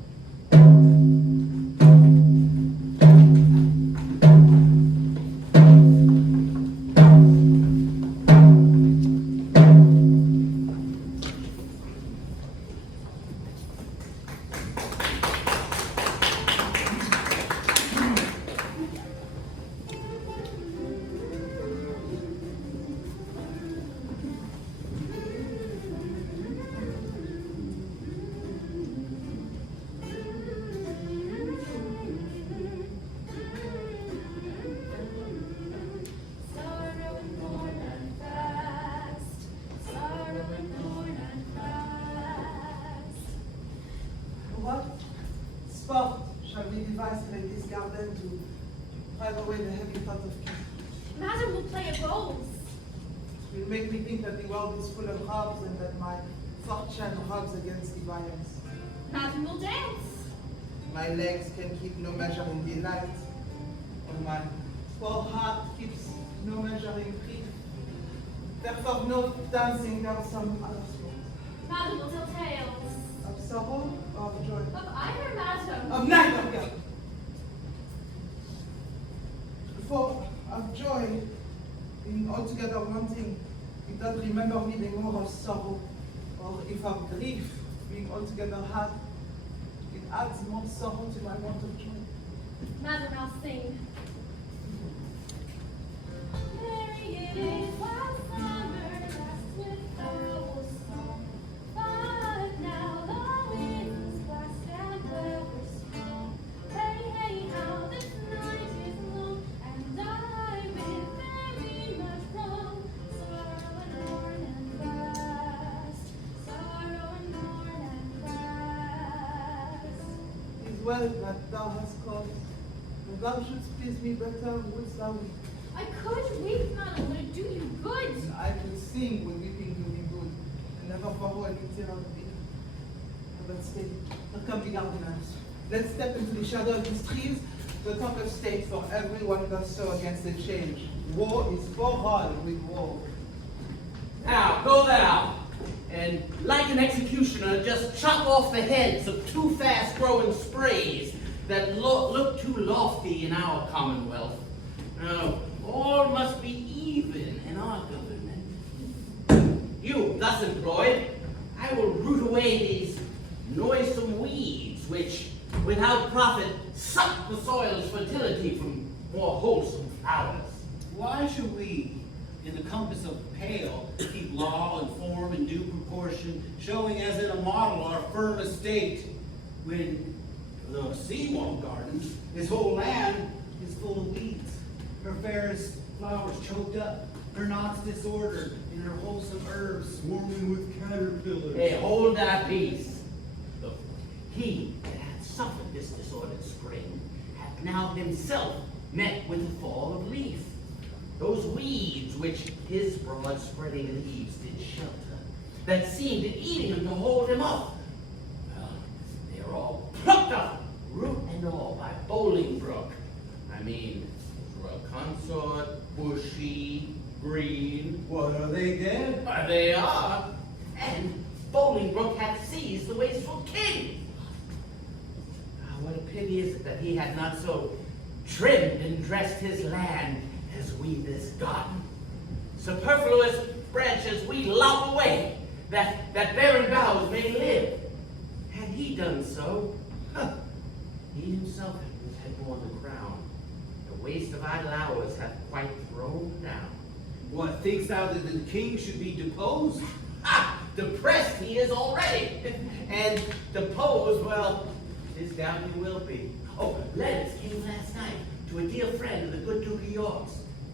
What sport shall we devise in this garden to drive away the heavy thought of care? Madam will play at bowls. It will make me think that the world is full of robs and that my fortune rubs against the violence. Madam will dance. My legs can keep no measure in delight, and my poor heart keeps no measure in grief. Therefore, no dancing down some other sport. Madam will tell tales. Of sorrow or of joy? Of either, madam. Of neither, girl. For of joy, being altogether wanting, it does remember me the more of sorrow, or if of grief, being altogether hard, it adds more sorrow to my want of joy. Madam, I'll sing. Merry it is last summer, last with owl song. But now the winds blast and weather strong. Hey, hey, how this night is long, and I with very much wrong. Sorrow and mourn and rest, sorrow and mourn and rest. It is well that thou hast called. If thou shouldst please me better, wouldst thou weep? I could weep, madam, but it do you good. And I could sing when weeping do me good, and never borrow any tear of thee. But stay, here come the gardeners. Let's step into the shadow of these trees to talk of state, for everyone does so against the change. War is for all with war. Now, go thou, and like an executioner, just chop off the heads of two fast-growing sprays that look too lofty in our commonwealth. Now, all must be even in our government. You, thus employed, I will root away these noisome weeds which, without profit, suck the soil's fertility from more wholesome flowers. Why should we, in the compass of pale, keep law and form in due proportion, showing as in a model our firm estate, when the seawall gardens, this whole land is full of weeds, her fairest flowers choked up, her knots disordered, and her wholesome herbs swarming with caterpillars. Hey, hold that peace. Look, he that hath suffered this disordered spring hath now himself met with the fall of leaf. Those weeds which his broad spreading leaves did shelter, that seemed in eating him to hold him up, well, they are all plucked up, root and all, by Bolingbroke. I mean, royal consort, bushy, green. What, are they dead? Why, they are. And Bolingbroke hath seized the wasteful king. Ah, what a pity is it that he had not so trimmed and dressed his land as we this garden. Superfluous branches we lop away, that barren boughs may live. Had he done so, he himself had borne the crown. The waste of idle hours hath quite thrown down. What, thinkst thou that the king should be deposed? Ha! Depressed he is already. And deposed, well, 'tis down he will be. Oh, letters came last night to a dear friend of the good Duke of York's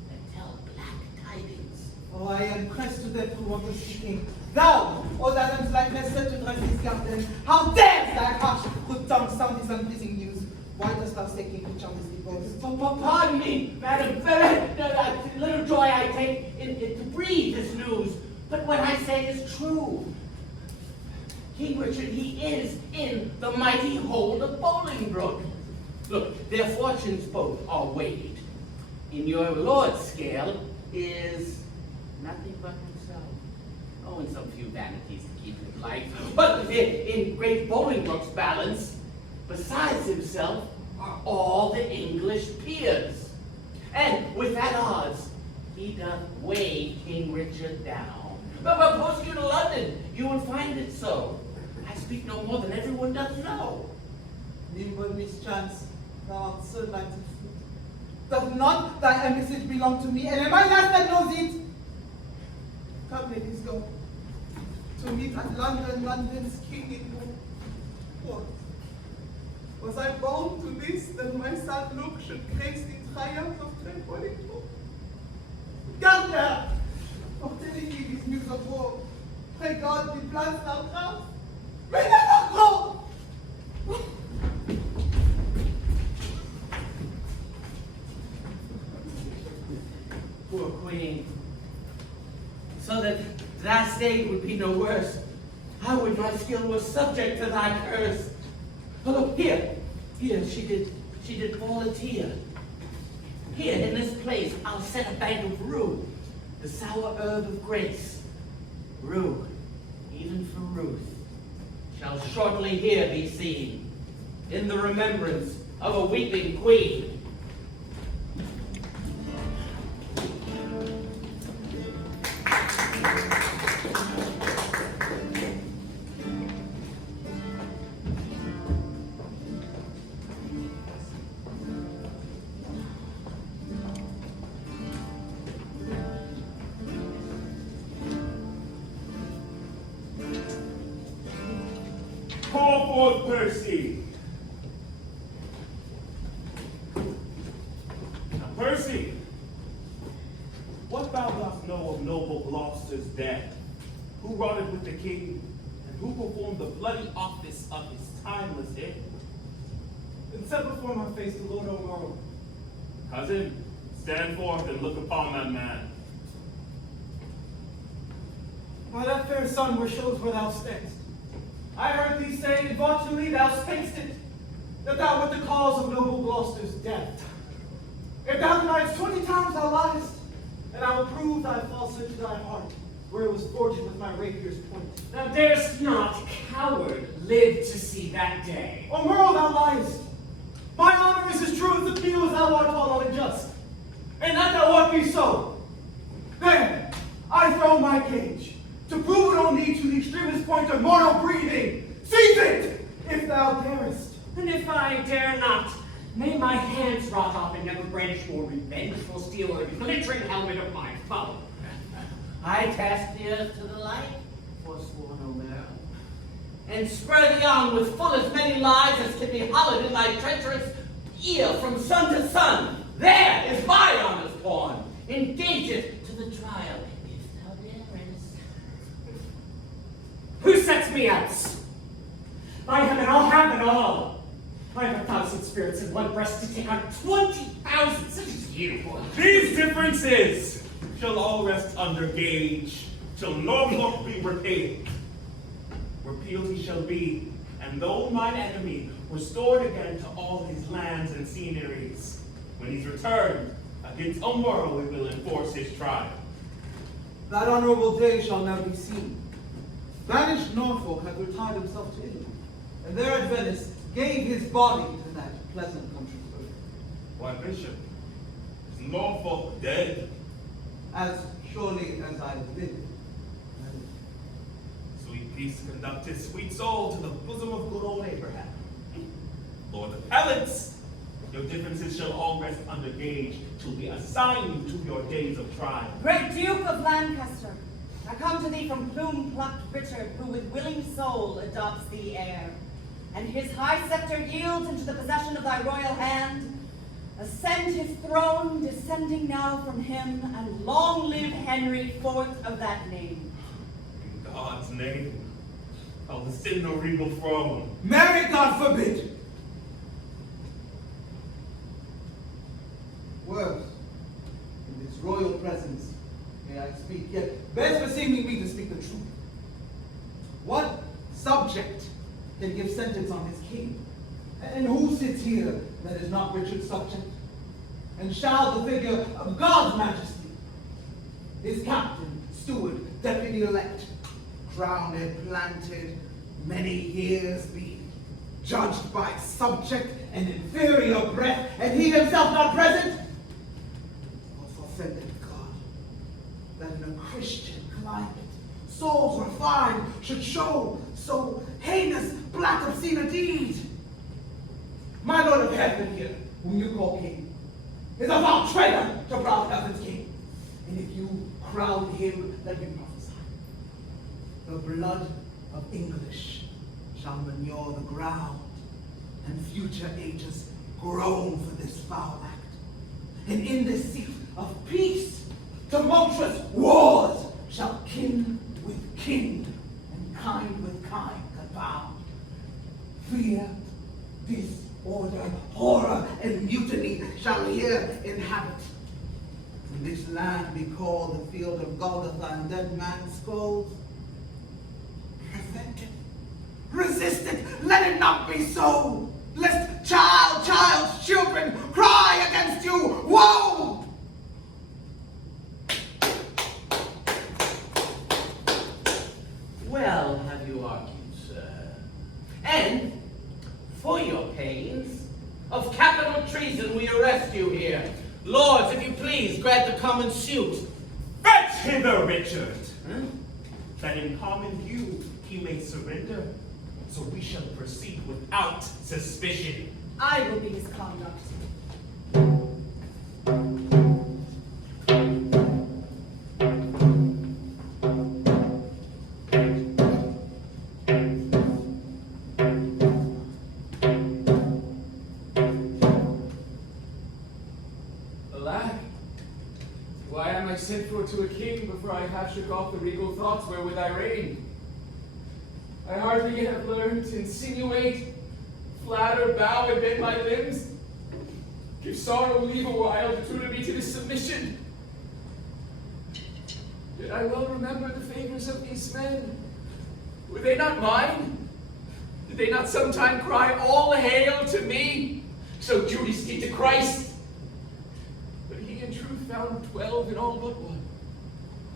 that tell black tidings. Oh, I am pressed to death for want of speaking. Thou, O Adam's likeness, set to dress this garden. How dares thy harsh, good tongue sound this unpleasing news? Why dost thou stake in which on this divorce? Pardon me, madam, little joy I take in to breathe this news, but what I say is true. King Richard, he is in the mighty hold of Bolingbroke. Look, their fortunes both are weighed. In your lord's scale is nothing but himself. Oh, and some few vanities to keep him light. But in great Bolingbroke's balance, besides himself, are all the English peers. And with that odds, he doth weigh King Richard down. But post you to London, you will find it so. I speak no more than everyone doth know. Nimble mischance, thou art so light of foot. Does not thy embassage belong to me, and am I last that knows it? Come, let us go. To meet at London's king in war. What? Was I born to this, that my sad look should grace the triumph of tranquility? Gardner! For telling me this news of war, pray God the plans thou hast. May never grow! Poor queen. So that thy state would be no worse. I would my skill was subject to thy curse. Oh, look, here, she did fall a tear. Here, in this place, I'll set a bank of rue, the sour herb of grace. Rue, even for Ruth, shall shortly here be seen, in the remembrance of a weeping queen. Call forth Percy. Now, Percy, what thou dost know of noble Gloucester's death? Who wrought it with the king, and who performed the bloody office of his timeless head? And set before my face the Lord O'Morrow. Cousin, stand forth and look upon that man. By that fair sun where shows where thou standst. I heard thee say, unfortunately thou spakest it, that thou wert the cause of noble Gloucester's death. If thou deniest 20 times thou liest, and I will prove thy falsehood to thy heart, where it was forged with my rapier's point. Thou darest not, coward, live to see that day. O'Morrow, thou liest. My honor is as true as the field as thou art all unjust. And that thou ought be so. Then I throw my cage, to prove it on thee to the extremest point of mortal breathing. Seize it, if thou darest. And if I dare not, may my hands rot off and never brandish more revengeful steel or the glittering helmet of my foe. I cast the earth to the light, forsworn Omer, and spur thee on with full as many lies as can be hollowed in thy treacherous ear from sun to sun. There is my honest pawn. Engage it to the trial, if thou darest. Who sets me else? By heaven, I'll have it all. I have 1,000 spirits in one breast to take on 20,000 such as you. These differences shall all rest under gauge, till Norfolk be repaid. Repealed he shall be, and though mine enemy restored again to all his lands and sceneries, when he's returned, against Umber we will enforce his trial. That honorable day shall now be seen. Banished Norfolk had retired himself to Italy, and there at Venice gave his body to that pleasant country's birth. Why, Bishop, is Norfolk dead? As surely as I live. Sweet peace conduct his sweet soul to the bosom of good old Abraham. Lord Appellants, your differences shall all rest under gauge till be assigned to your days of trial. Great Duke of Lancaster, I come to thee from plume-plucked Richard, who with willing soul adopts thee heir, and his high scepter yields into the possession of thy royal hand. Ascend his throne, descending now from him, and long live Henry, fourth of that name. In God's name, I'll ascend the regal throne. Marry, God forbid! Worse, in this royal presence may I speak, yet best beseeming me to speak the truth. What subject can give sentence on his king? And who sits here that is not Richard's subject? And shall the figure of God's majesty, his captain, steward, deputy elect, crowned and planted, many years be, judged by subject and inferior breath, and he himself not present? What offended God, that in a Christian climate, souls refined should show so heinous, black, obscene a deed? My Lord of Heaven here, whom you call king, is a foul traitor to proud heaven's king. And if you crown him, let me prophesy. The blood of English shall manure the ground, and future ages groan for this foul act. And in this seat of peace, tumultuous wars shall kin with kin, and kind with kind confound. Fear, disorder, horror, and mutiny shall here inhabit. And this land be called the field of Golgotha, and dead man's skulls. Prevent it, resist it, let it not be so, lest child's children cry against you, woe! Well have you argued, sir. And for your pains, of capital treason we arrest you here. Lords, if you please, grant the common suit. Fetch hither, Richard! Huh? That in common view he may surrender, so we shall proceed without suspicion. I will be his conduct. Alack, why am I sent for to a king before I have shook off the regal thoughts wherewith I reign? I hardly yet have learned to insinuate, flatter, bow, and bend my limbs, give sorrow leave a while to tutor me to this submission. Yet I well remember the favors of these men. Were they not mine? Did they not sometime cry, all hail to me? So Judas did to Christ. But he in truth found 12 in all but one.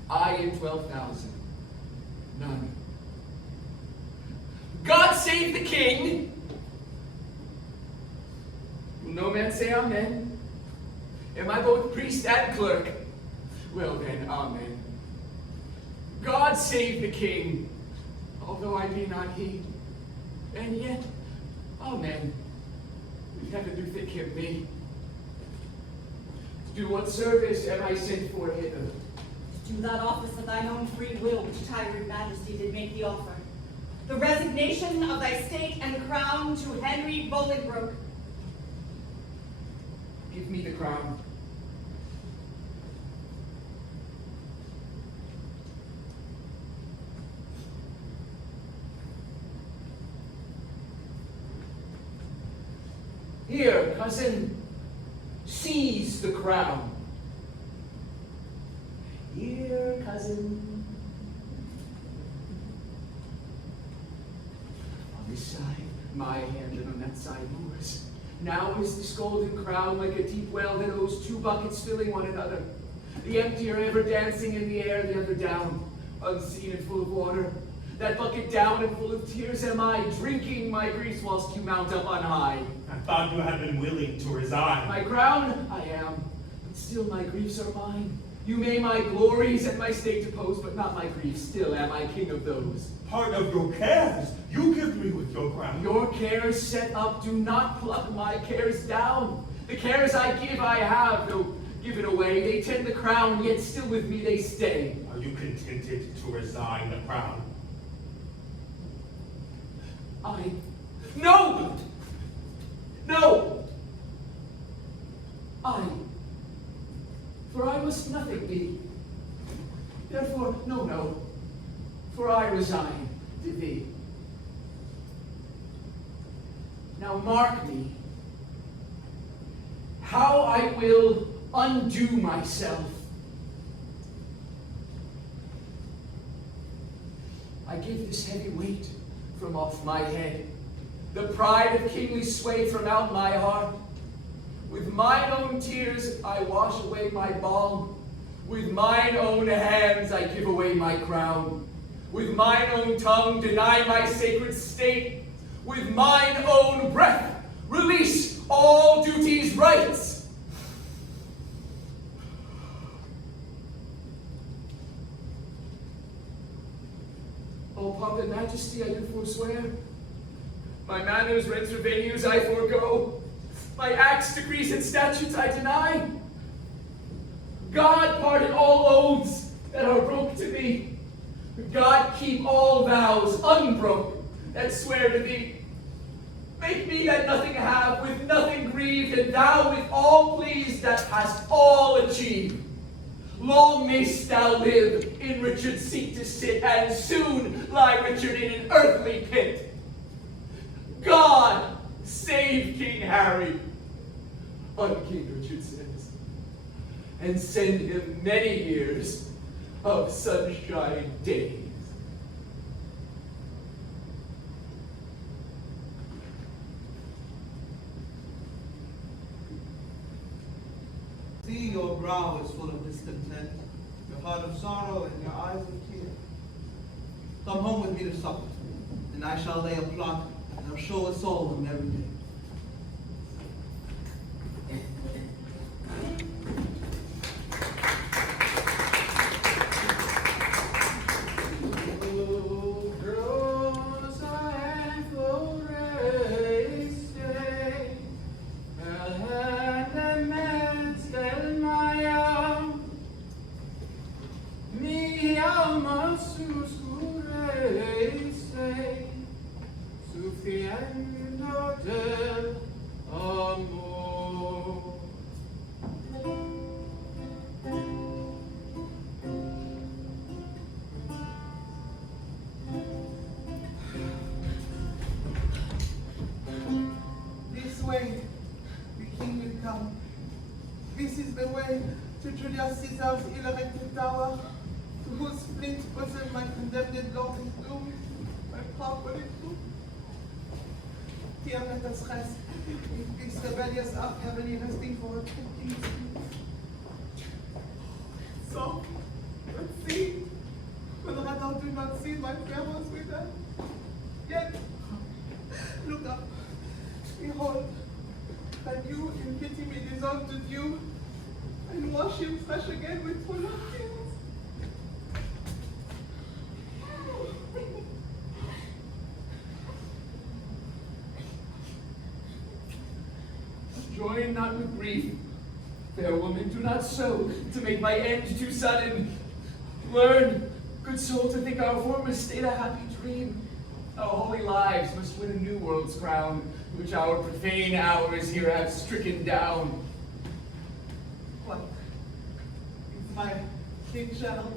I in 12,000. None. God save the king! Will no man say amen? Am I both priest and clerk? Well then, amen. God save the king, although I be not he. And yet, amen. Heaven do think him me. To do what service am I sent for hither? Do that office of thine own free will, which tyrant majesty did make the offer. The resignation of thy state and crown to Henry Bolingbroke. Give me the crown. Here, cousin, seize the crown. Here, cousin. On this side, my hand, and on that side, yours. Now is this golden crown like a deep well that owes two buckets filling one another. The emptier ever dancing in the air, the other down, unseen and full of water. That bucket down and full of tears am I, drinking my griefs whilst you mount up on high. I thought you had been willing to resign. My crown, I am, but still my griefs are mine. You may my glories and my state depose, but not my griefs. Still am I king of those. Part of your cares you give me with your crown. Your cares set up, do not pluck my cares down. The cares I give I have, though given away. They tend the crown, yet still with me they stay. Are you contented to resign the crown? No! No! For I must nothing be. Therefore, no. For I resign to thee. Now mark me, how I will undo myself. I give this heavy weight from off my head, the pride of kingly sway from out my heart. With mine own tears I wash away my balm. With mine own hands I give away my crown. With mine own tongue deny my sacred state. With mine own breath release all duty's rights. All pomp and majesty I do forswear. My manners, rents, revenues I forego. My acts, decrees, and statutes I deny. God pardon all oaths that are broke to thee. God keep all vows unbroke that swear to thee. Make me that nothing have, with nothing grieved, and thou with all pleased that hast all achieved. Long mayst thou live in Richard's seat to sit, and soon lie Richard in an earthly pit. God save King Harry, on King Richard says, and send him many years of sunshine days. See, your brow is full of discontent, your heart of sorrow, and your eyes of tears. Come home with me to supper, and I shall lay a plot and I'll show us all a merry day. This way, the king will come. This is the way to Julius Caesar's ill-erected tower, to whose flint bosom my condemned lord is doomed, my property too. Here let us rest, if this rebellious ark have any resting for a king's feet. So, let's see, whether I do not see my pharaohs with them. Yet, look up, behold, that you in pity may dissolve to dew, and wash him fresh again with full of tears. reign not with grief. Fair woman, do not so, to make my end too sudden. Learn, good soul, to think our former state a happy dream. Our holy lives must win a new world's crown, which our profane hours here have stricken down. What is my king shall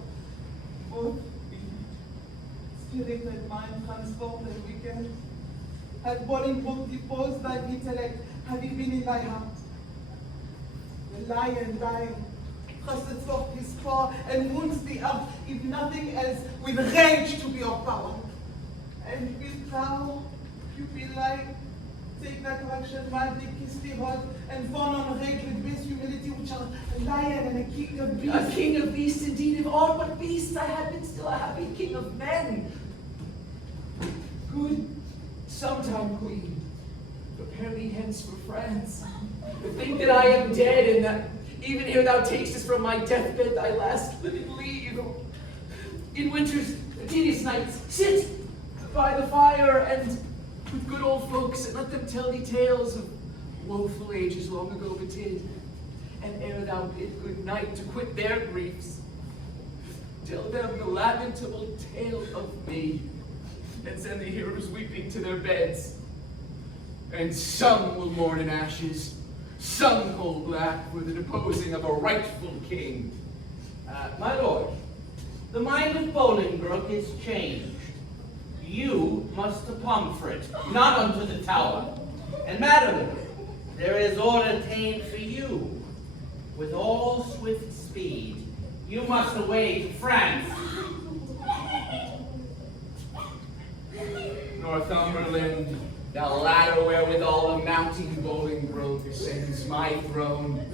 both be spirit and mind transformed and weakened? Had Bolingbroke deposed thine intellect, had he been in thy heart? The lion dying thrusted forth his paw and wounds the earth, if nothing else, with rage to be overpowered. And wilt thou, pupil like, take that correction, madly kiss the rod, and fawn on rage with base humility, which are a lion and a king of beasts? A king of beasts indeed, if all but beasts I had been still a happy king of men. Good sometime, queen, prepare me hence for France. Think that I am dead, and that even ere thou takest from my deathbed thy last living leave. In winter's tedious nights, sit by the fire and with good old folks, and let them tell thee tales of woeful ages long ago betid. And ere thou bid good night to quit their griefs, tell them the lamentable tale of me, and send the heroes weeping to their beds. And some will mourn in ashes, some coal black for the deposing of a rightful king. My lord, the mind of Bolingbroke is changed. You must to Pomfret, not unto the tower. And madam, there is order ta'en for you. With all swift speed, you must away to France. Northumberland, the ladder wherewithal a mounting Bolingbroke ascends my throne.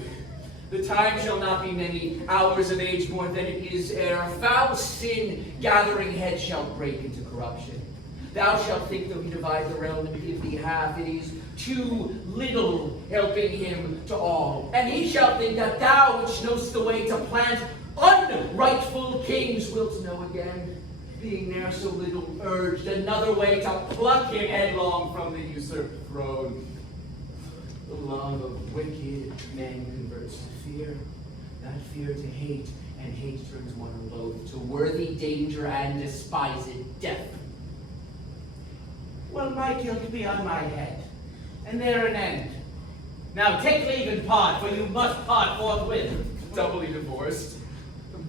The time shall not be many hours of age more than it is ere foul sin gathering head shall break into corruption. Thou shalt think though he divide the realm and give thee half, it is too little helping him to all. And he shall think that thou, which knowst the way to plant unrightful kings, wilt know again, being ne'er so little urged another way to pluck him headlong from the usurped throne. The love of wicked men converts to fear, that fear to hate, and hate turns one or both to worthy danger and despised death. Well, my guilt be on my head, and there an end. Now take leave and part, for you must part forthwith. Doubly divorced.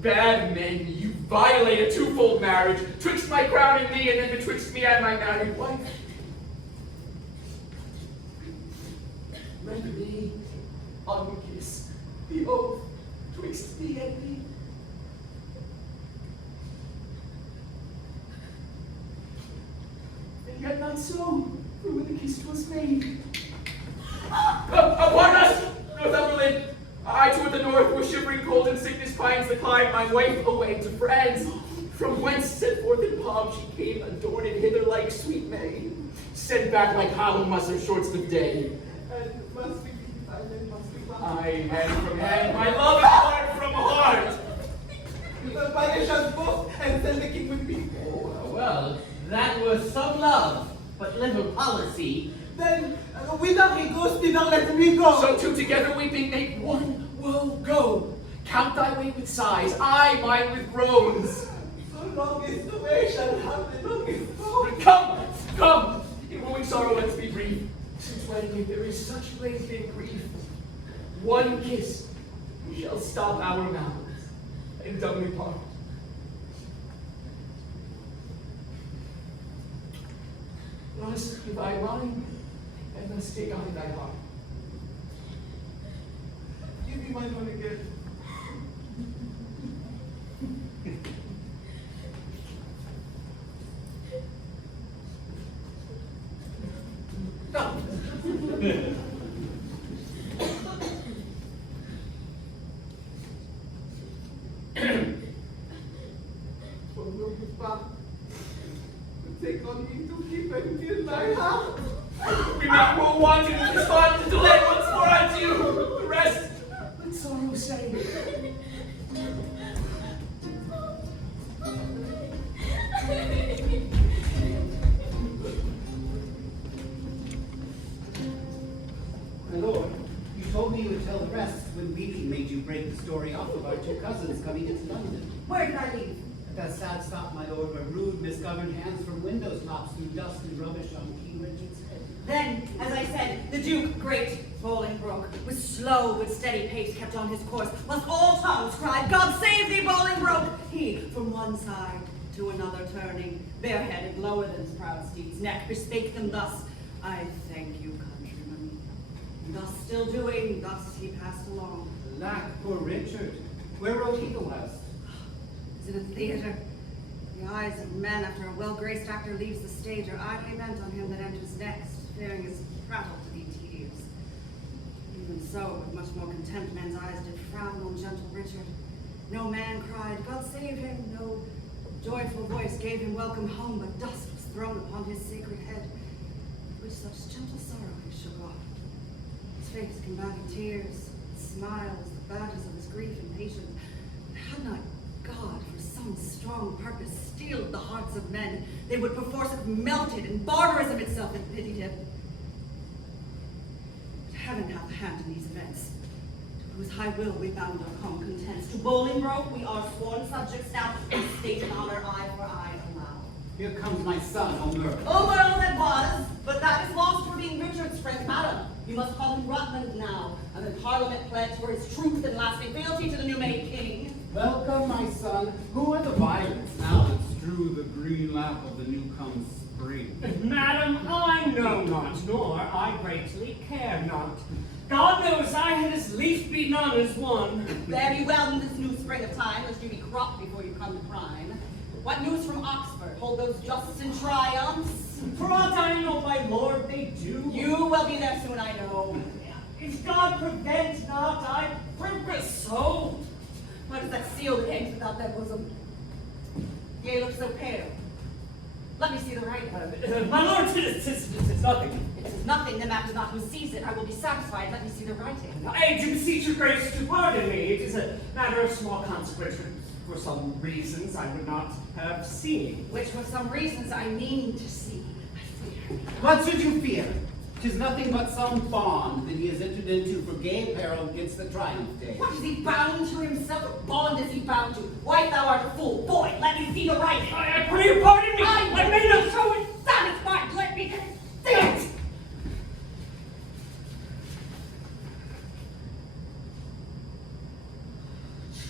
Bad men, you violate a twofold marriage, twixt my crown and thee, and then betwixt me and my married wife. Render me, Uncas, the oath twixt thee and me. And yet not so, for when the kiss was made. Pardon us, Northumberland! I toward the north, where shivering cold and sickness pines the climb, my wife away to France. From whence set forth in palm she came, adorned hither like sweet May, sent back like hollow muster short-lived day. And must we be silent, must we not? I hand from hand, my love is heart from heart. You will punish us both and send the king with me. Well, that was some love, but little policy. Then, whither he goes, thither let me go. So two together weeping make one woe go. Count thy way with sighs, I mine with groans. So long is the way shall have the longest road. Come, in wooing sorrow let's be brief. Since wedding there is such length in grief. One kiss shall stop our mouths and doubly part. Thus give I mine, and thus take I thy heart. Give me my money again. Take on me to keep and kill thy heart. We make more wanting and despond to delay once more unto you. The rest, let sorrow say. My lord, you told story off of our two cousins coming into London. Where did I leave? At that sad stop, my lord, where rude, misgoverned hands from windows tops threw dust and rubbish on King Richard's head. Then, as I said, the Duke, great Bolingbroke, with slow but steady pace kept on his course, whilst all tongues cried, God save thee, Bolingbroke! He, from one side to another turning, bareheaded, lower than his proud steed's neck, bespake them thus, I thank you, countrymen. Thus still doing, thus he passed along. Alack, poor Richard. Where rode he the whilst? Is in a theatre. The eyes of men after a well-graced actor leaves the stage are idly bent on him that enters next, fearing his prattle to be tedious. Even so, with much more contempt men's eyes did frown on gentle Richard. No man cried, God save him, no joyful voice gave him welcome home, but dust was thrown upon his sacred head, which such gentle sorrow he shook off. His face combated tears, smiles, the badges of his grief and patience. Had not God, for some strong purpose, steeled the hearts of men, they would perforce have melted, and barbarism itself had pitied him. But heaven hath a hand in these events, to whose high will we bound our calm contents. To Bolingbroke we are sworn subjects now, and state and honor eye for eye allow. Here comes my son, Omer. Omer that was, but that is lost for being Richard's friend, madam. You must call him Rutland now, and in Parliament pledge for his truth and lasting fealty to the new-made king. Welcome, my son. Who are the violets now that strew the green lap of the new-come spring? Madam, I know not, nor I greatly care not. God knows I had as lief be none as one. There be well in this new spring of time, lest you be cropped before you come to prime. What news from Oxford? Hold those justs in triumphs? For aught I know, my lord, they do. You will be there soon, I know. If God prevent not, I purpose so. What is that seal that hangs without that bosom? Yea, look so pale. Let me see the writing. My lord, tis nothing. It is nothing, then matters not who sees it. I will be satisfied. Let me see the writing. I do beseech your grace to pardon me. It is a matter of small consequence. For some reasons I would not have seen. Which for some reasons I mean to see. I fear. What should you fear? 'Tis nothing but some bond that he has entered into for gay apparel against the triumph day. What is he bound to himself? What bond is he bound to? Wife, thou art a fool. Boy, let me see the writing. I pray you pardon me. I may not show it satisfied. Let me see it.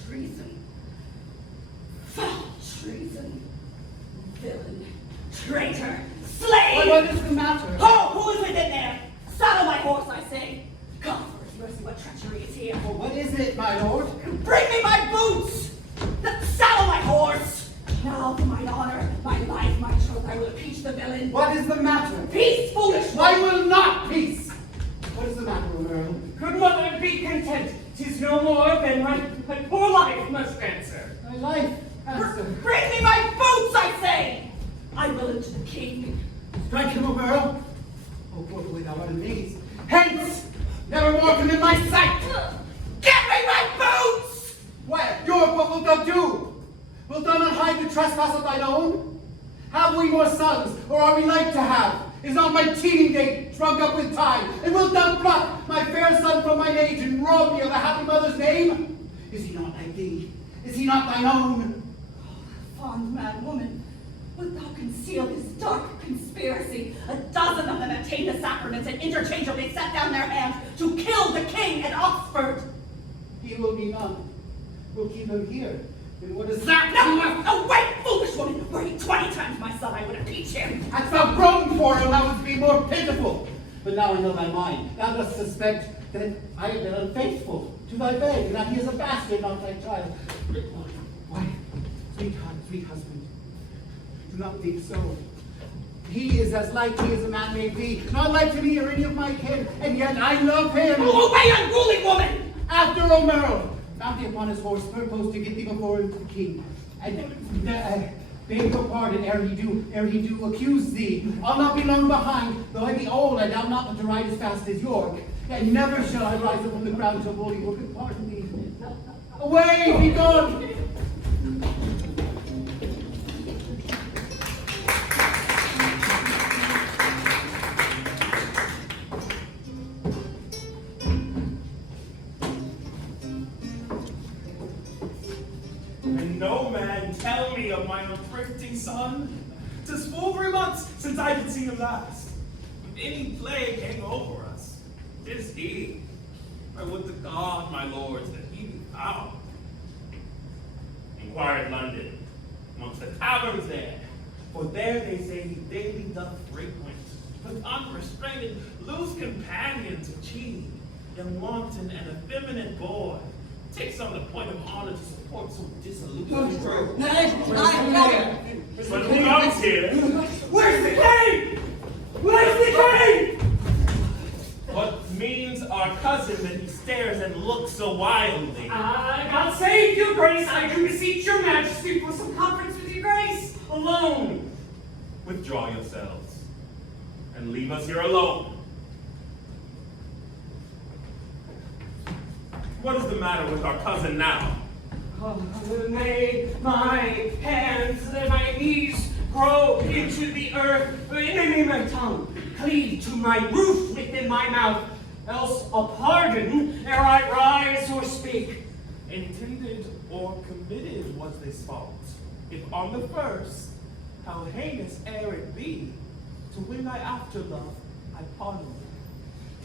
Treason. Foul treason. Villain. Traitor. Slave. What is the matter? Oh, who is within there? Saddle my horse, I say. God, for his mercy, what treachery is here? Well, what is it, my lord? Bring me my boots! Saddle my horse! Now, for mine honor, my life, my troth, I will impeach the villain. What is the matter? Peace, foolish one! I will not peace! What is the matter, Earl? Good mother, be content. 'Tis no more than my poor life must answer. My life, answer. Bring me my boots, I say! I will into the king. Strike him, Earl. Oh, poor boy, thou art amazed. Hence! Never more come in my sight! Give me my boots! Why, what wilt thou do? Wilt thou not hide the trespass of thine own? Have we more sons, or are we like to have? Is not my teeming day drunk up with time? And wilt thou pluck my fair son from mine age and rob me of a happy mother's name? Is he not like thee? Is he not thine own? Fond mad woman, wilt thou conceal this dark conspiracy? A dozen of them obtain the sacraments and interchangeably set down their hands to kill the king at Oxford. He will be none. We'll keep him here. And what is that? No, wait, foolish woman! Were he 20 times my son, I would impeach him. Hadst thou grown for him, thou wouldst be more pitiful. But now I know thy mind. Thou dost suspect that I have been unfaithful to thy bed, and that he is a bastard, not thy child. Why, sweetheart, sweet husband, do not think so. He is as like me as a man may be, not like to me or any of my kin, and yet I love him. Obey, unruly woman! After Romero, mounting upon his horse, purposed to get thee before the king, and beg your pardon ere he do accuse thee. I'll not be long behind, though I be old, I doubt not but to ride as fast as York, and never shall I rise up from the ground till Bolingbroke can pardon me. Away, be gone! tell me of my unthrifty son? 'Tis full 3 months since I did see him last. If any plague hang over us, 'tis he. I would to God, my lords, that he be found. Inquire in London, amongst the taverns there, for there they say he daily doth frequent, with unrestrained loose companions of cheat, young wanton and effeminate boy. Takes on the point of honor to support so dissolute a crew. But who comes here? Where's the king? Where's the king? What means our cousin that he stares and looks so wildly? God save your grace, I do beseech your majesty for some conference with your grace, alone. Withdraw yourselves, and leave us here alone. What is the matter with our cousin now? May my hands and my knees grow into the earth, may my tongue cleave to my roof within my mouth, else a pardon ere I rise or speak. Intended or committed was this fault? If on the first, how heinous ere it be, to win thy after love, I pardon thee.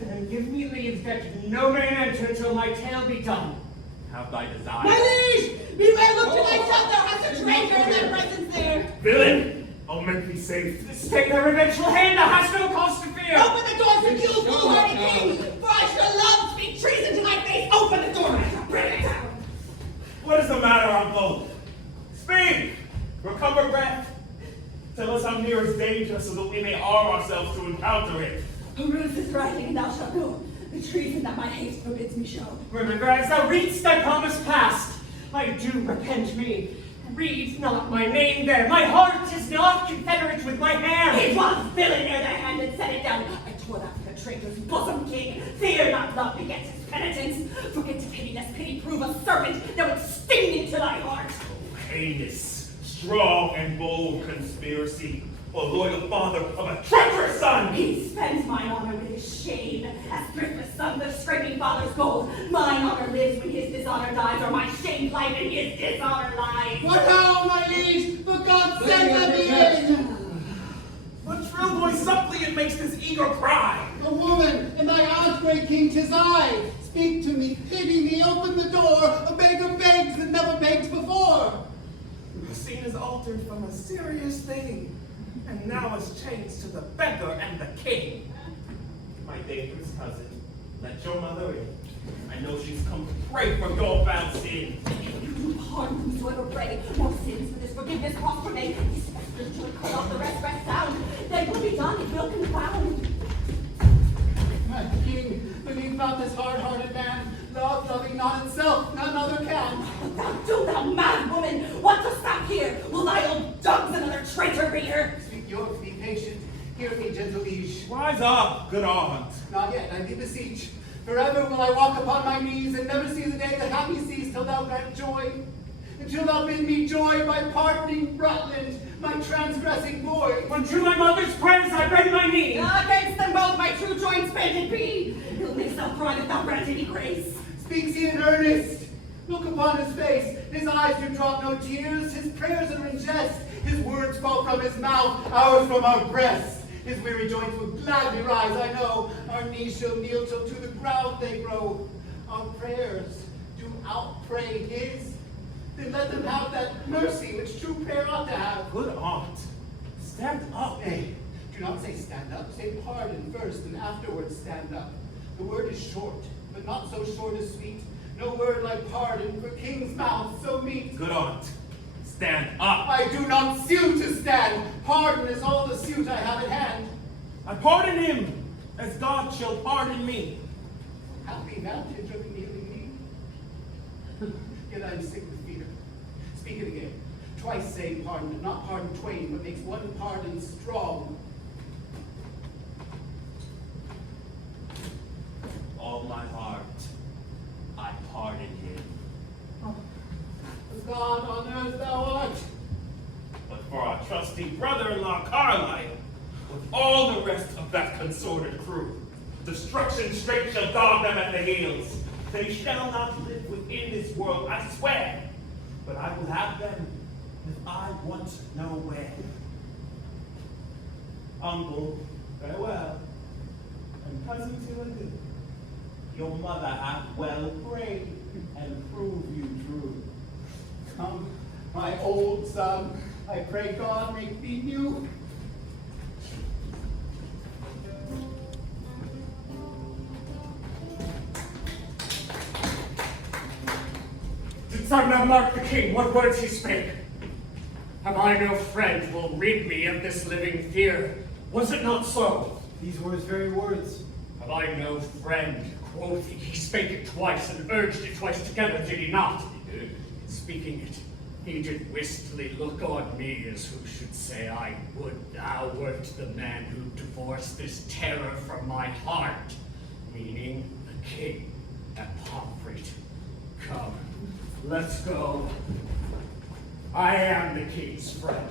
Then give me leave that no man enter till my tale be done. Have thy desire. My liege! Beware, look to thyself, thou hast a traitor in thy presence there! Villain! All men be safe. Stay thy revengeful hand, thou hast no cause to fear. Open the doors and kill foolhardy king! For I shall love speak treason to thy face! Open the door, and I shall bring it down! What is the matter on both? Speak! Recover breath. Tell us how near is danger so that we may arm ourselves to encounter it. Ruth is writing, and thou shalt know the treason that my haste forbids me show. Remember, as thou readst thy promise past, I do repent me. Read not my name there. My heart is not confederate with my hand. It was villain ere thy hand had set it down. I tore that from the traitor's bosom, king. Fear not, love begets his penitence. Forget to pity, lest pity prove a serpent that would sting into thy heart. Heinous, strong, and bold conspiracy. O loyal father of a treacherous son! He spends mine honor with his shame, as thriftless sons of scraping father's gold. Mine honor lives when his dishonor dies, or my shame life and his dishonor lies. What now, my liege? For God's sake, let me in! What shrill voice suppliant makes this eager cry? A woman, and thy aunt, great king, 'tis I. Speak to me, pity me, open the door. A beggar begs that never begged before. The scene is altered from a serious thing, and now is changed to the beggar and the king. My dangerous cousin, let your mother in. I know she's come to pray for your foul sin. You pardon whosoever pray, more sins for this forgiveness cost for me. His specters shall cut off the rest sound. Then will be done, it will confound. My king, believe not this hard-hearted man. Love, loving not itself, none other can. Thou do, thou mad woman! What dost thou here? Will thy old dogs another traitor rear? Speak yours, be patient. Hear me, gentle liege. Rise up, good aunt. Not yet, I thee beseech. Forever will I walk upon my knees and never see the day that happy sees till thou grant joy. Until thou bid me joy by pardoning Rutland, my transgressing boy. When to my mother's prayers I bend my knee. Against them both my true joints bended be. He'll make self cry that thou grant any grace. Speaks he in earnest. Look upon his face. His eyes do drop no tears. His prayers are in jest. His words fall from his mouth, ours from our breasts. His weary joints will gladly rise, I know. Our knees shall kneel till to the ground they grow. Our prayers do outpray his. Then let them have that mercy which true prayer ought to have. Good aunt, stand up. Nay, do not say stand up. Say pardon first, and afterwards stand up. The word is short, but not so short as sweet. No word like pardon for king's mouth so meet. Good aunt, stand up. I do not sue to stand. Pardon is all the suit I have at hand. I pardon him, as God shall pardon me. Happy vantage of kneeling me. Yet I am sick with fear. Speak it again. Twice say pardon, not pardon twain, but makes one pardon strong. All my heart, I pardon him. God on earth thou art. But for our trusty brother-in-law Carlyle, with all the rest of that consorted crew, destruction straight shall dog them at the heels. They shall not live within this world, I swear. But I will have them if I want nowhere. Uncle, farewell, and cousin to a good. Your mother hath well prayed and prove you true. Come, my old son, I pray God may feed you. Didst thou not mark the king, what words he spake? Have I no friend will rid me of this living fear? Was it not so? These were his very words. Have I no friend, quoth he? He spake it twice and urged it twice together, did he not? Speaking it, he did wistfully look on me as who should say, I would thou wert the man who divorced this terror from my heart, meaning the king at Pomfret. Come, let's go. I am the king's friend,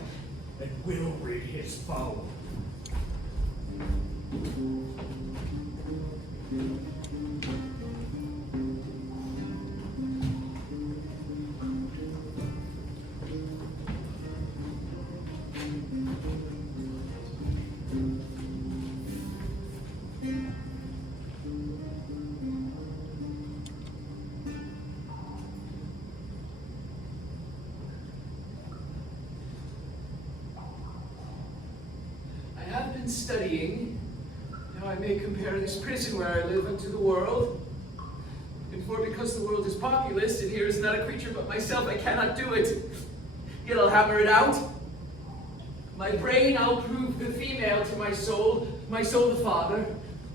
and will rid his foe. I have been studying how I may compare this prison where I live unto the world. And for because the world is populous, and here is not a creature but myself, I cannot do it. Yet I'll hammer it out. My brain I'll prove the female to my soul the father,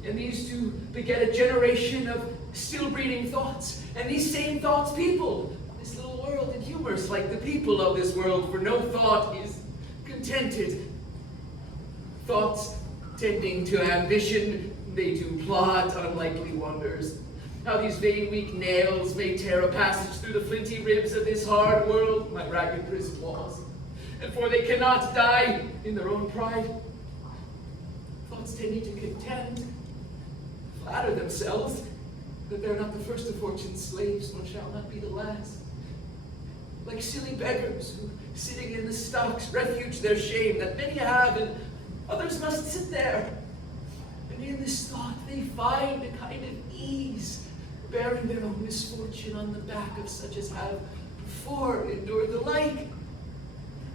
and these two beget a generation of still breeding thoughts, and these same thoughts people this little world and humors like the people of this world, for no thought is contented. Thoughts tending to ambition, they do plot unlikely wonders. How these vain weak nails may tear a passage through the flinty ribs of this hard world, my ragged prison walls. And for they cannot die in their own pride. Thoughts tending to contend, flatter themselves that they're not the first of fortune's slaves, nor shall not be the last. Like silly beggars who, sitting in the stocks, refuge their shame that many have, and others must sit there. And in this thought they find a kind of ease, bearing their own misfortune on the back of such as have before endured the like.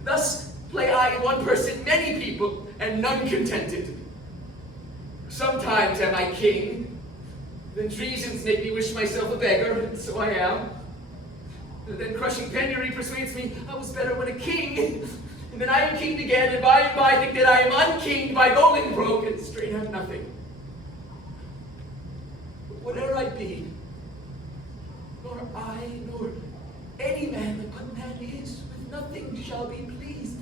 Thus play I in one person many people, and none contented. Sometimes am I king, then treasons make me wish myself a beggar, and so I am. And then crushing penury persuades me I was better when a king, and then I am kinged again, and by think that I am unkinged by going broke, and straight have nothing. But whate'er I be, nor I, nor any man that but man is, with nothing shall be pleased,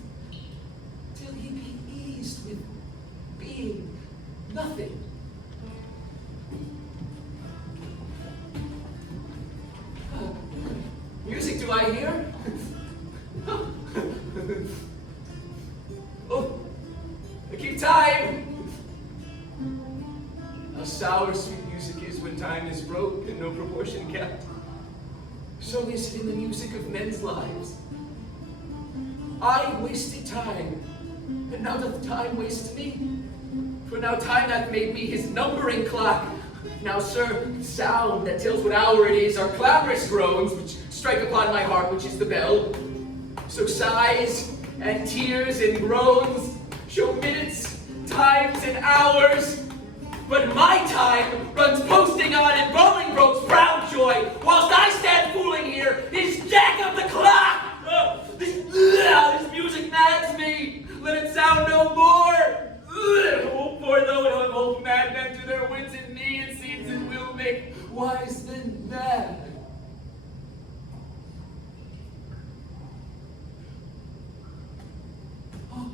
till he be eased with being nothing. Music do I hear? Oh, keep time! How sour sweet music is when time is broke and no proportion kept. So is it in the music of men's lives. I wasted time, and now doth time waste me. For now time hath made me his numbering clock. Now, sir, sound that tells what hour it is are clamorous groans which strike upon my heart, which is the bell. So sighs and tears and groans show minutes, times, and hours. But my time runs posting on in Bolingbroke's proud joy, whilst I stand fooling here, his jack of the clock! This music mads me! Let it sound no more! For though old madmen to their wits in me, it seems it will make wise than mad. Oh,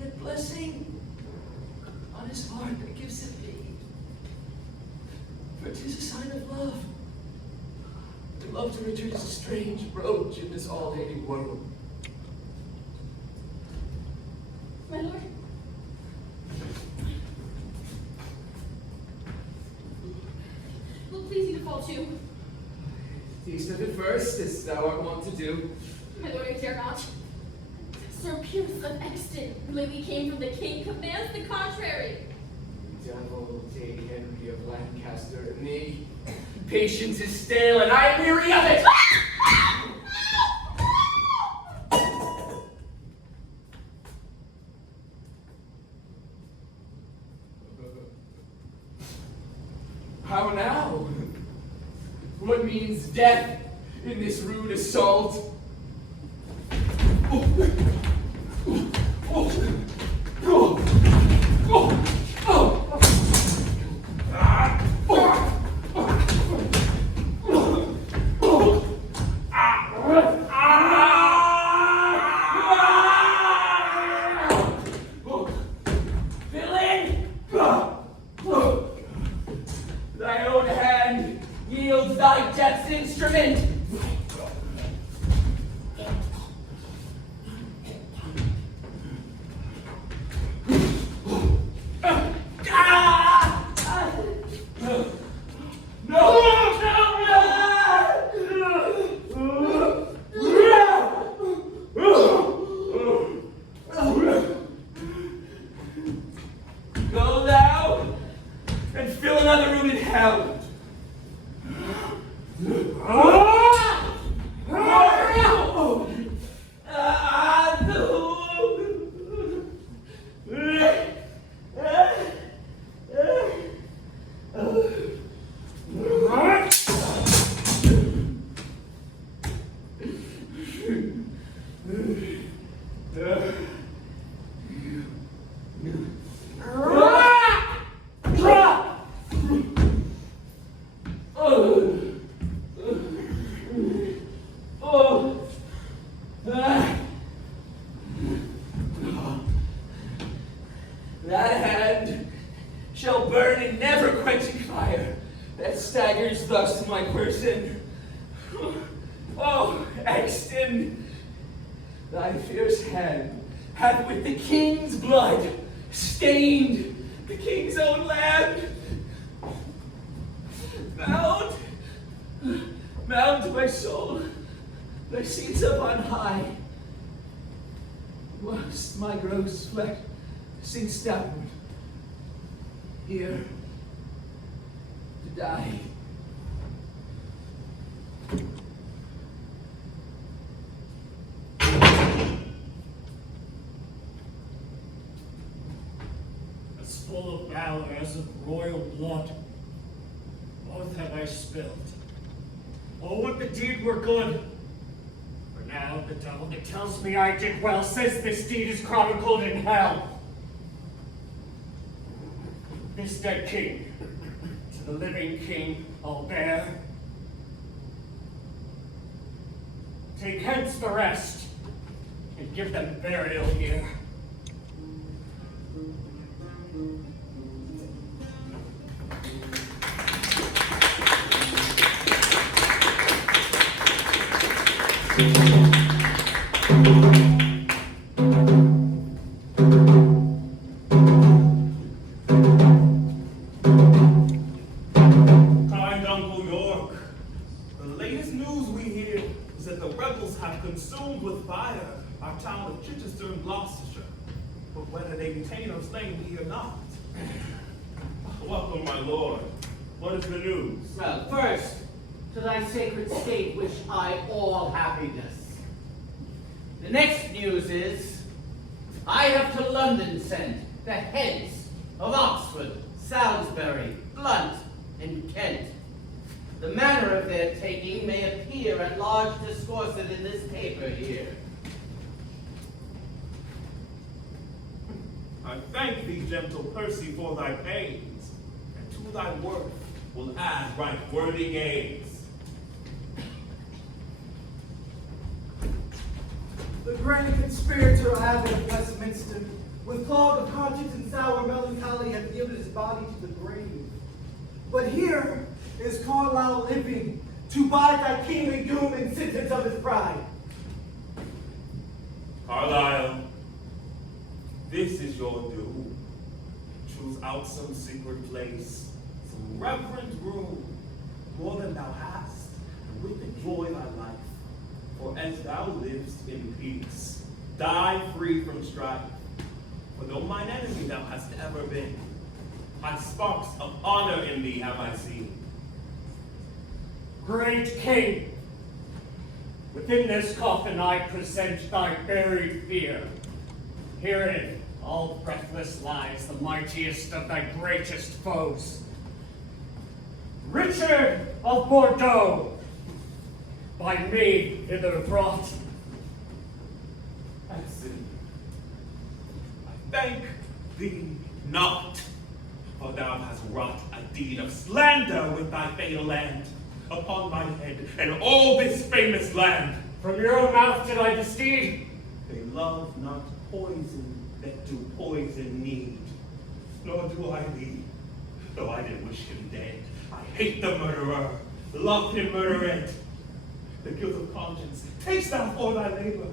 yet blessing on his heart that gives it me. For 'tis a sign of love. And love to Richard is a strange roach in this all-hating world. My lord? Will please you to fall to. Taste of it first. first, as thou art wont to do. My lord, I dare not. Sir Pierce of Exton, who lately came from the king, commands the contrary. Devil take Henry of Lancaster, nay, patience is stale, and I am weary of it! How now? What means death in this rude assault? Thy own hand yields thy death's instrument. Go thou and fill another room in hell. That hand shall burn in never-quenching fire that staggers thus my person. Oh, Exton, thy fierce hand hath with the king's blood stained the king's own land. Mount, my soul, thy seats up on high, whilst my gross flesh sinks downward, here to die. As full of valor as of royal blood, both have I spilled. Oh, would the deed were good! For now the devil that tells me I did well says this deed is chronicled in hell. This dead king, to the living king I'll bear. Take hence the rest, and give them burial here. Kind Uncle York, the latest news we hear is that the rebels have consumed with fire our town of Chichester in Gloucestershire. But whether they retain or slay me or not. Welcome, my lord. What is the news? Well, first, to thy sacred state wish I all happiness. The next news is, I have to London sent the heads of Oxford, Salisbury, Blunt, and Kent. The manner of their taking may appear at large discoursed in this paper here. I thank thee, gentle Percy, for thy pains, and to thy worth will add right worthy gains. The grand conspirator Abbot of Westminster, with clog of conscience and sour melancholy, hath yielded his body to the grave. But here is Carlisle living, to bide thy kingly doom and sentence of his pride. Carlisle, this is your doom. Choose out some secret place, some reverent room, more than thou hast, and with the enjoy thy life. For as thou livest in peace, die free from strife. For though mine enemy thou hast ever been, high sparks of honor in thee have I seen. Great King, within this coffin I present thy buried fear. Herein, all breathless lies the mightiest of thy greatest foes. Richard of Bordeaux, by me hither brought. Exit. I thank thee not, for thou hast wrought a deed of slander with thy fatal land upon my head and all this famous land. From your mouth did I this deed? They love not poison that do poison need, nor do I thee, though I did wish him dead. I hate the murderer, love him murdered. The guilt of conscience, taste thou for thy labor,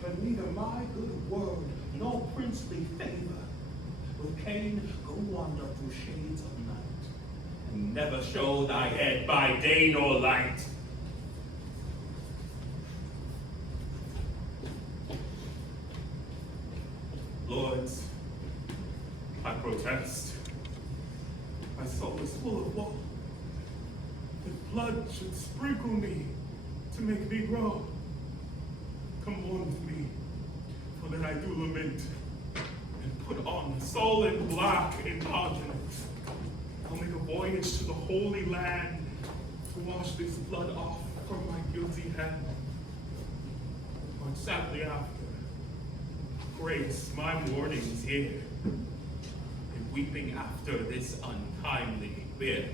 but neither my good word nor princely favor with Cain go wander through shades of night, and never show thy head by day nor light. Lords, I protest. My soul is full of woe. If blood should sprinkle me to make me grow, come mourn with me, for that I do lament, and put on sullen black in continence. I'll make a voyage to the Holy Land to wash this blood off from my guilty hand. But sadly after, grace my mournings here, and weeping after this untimely bier.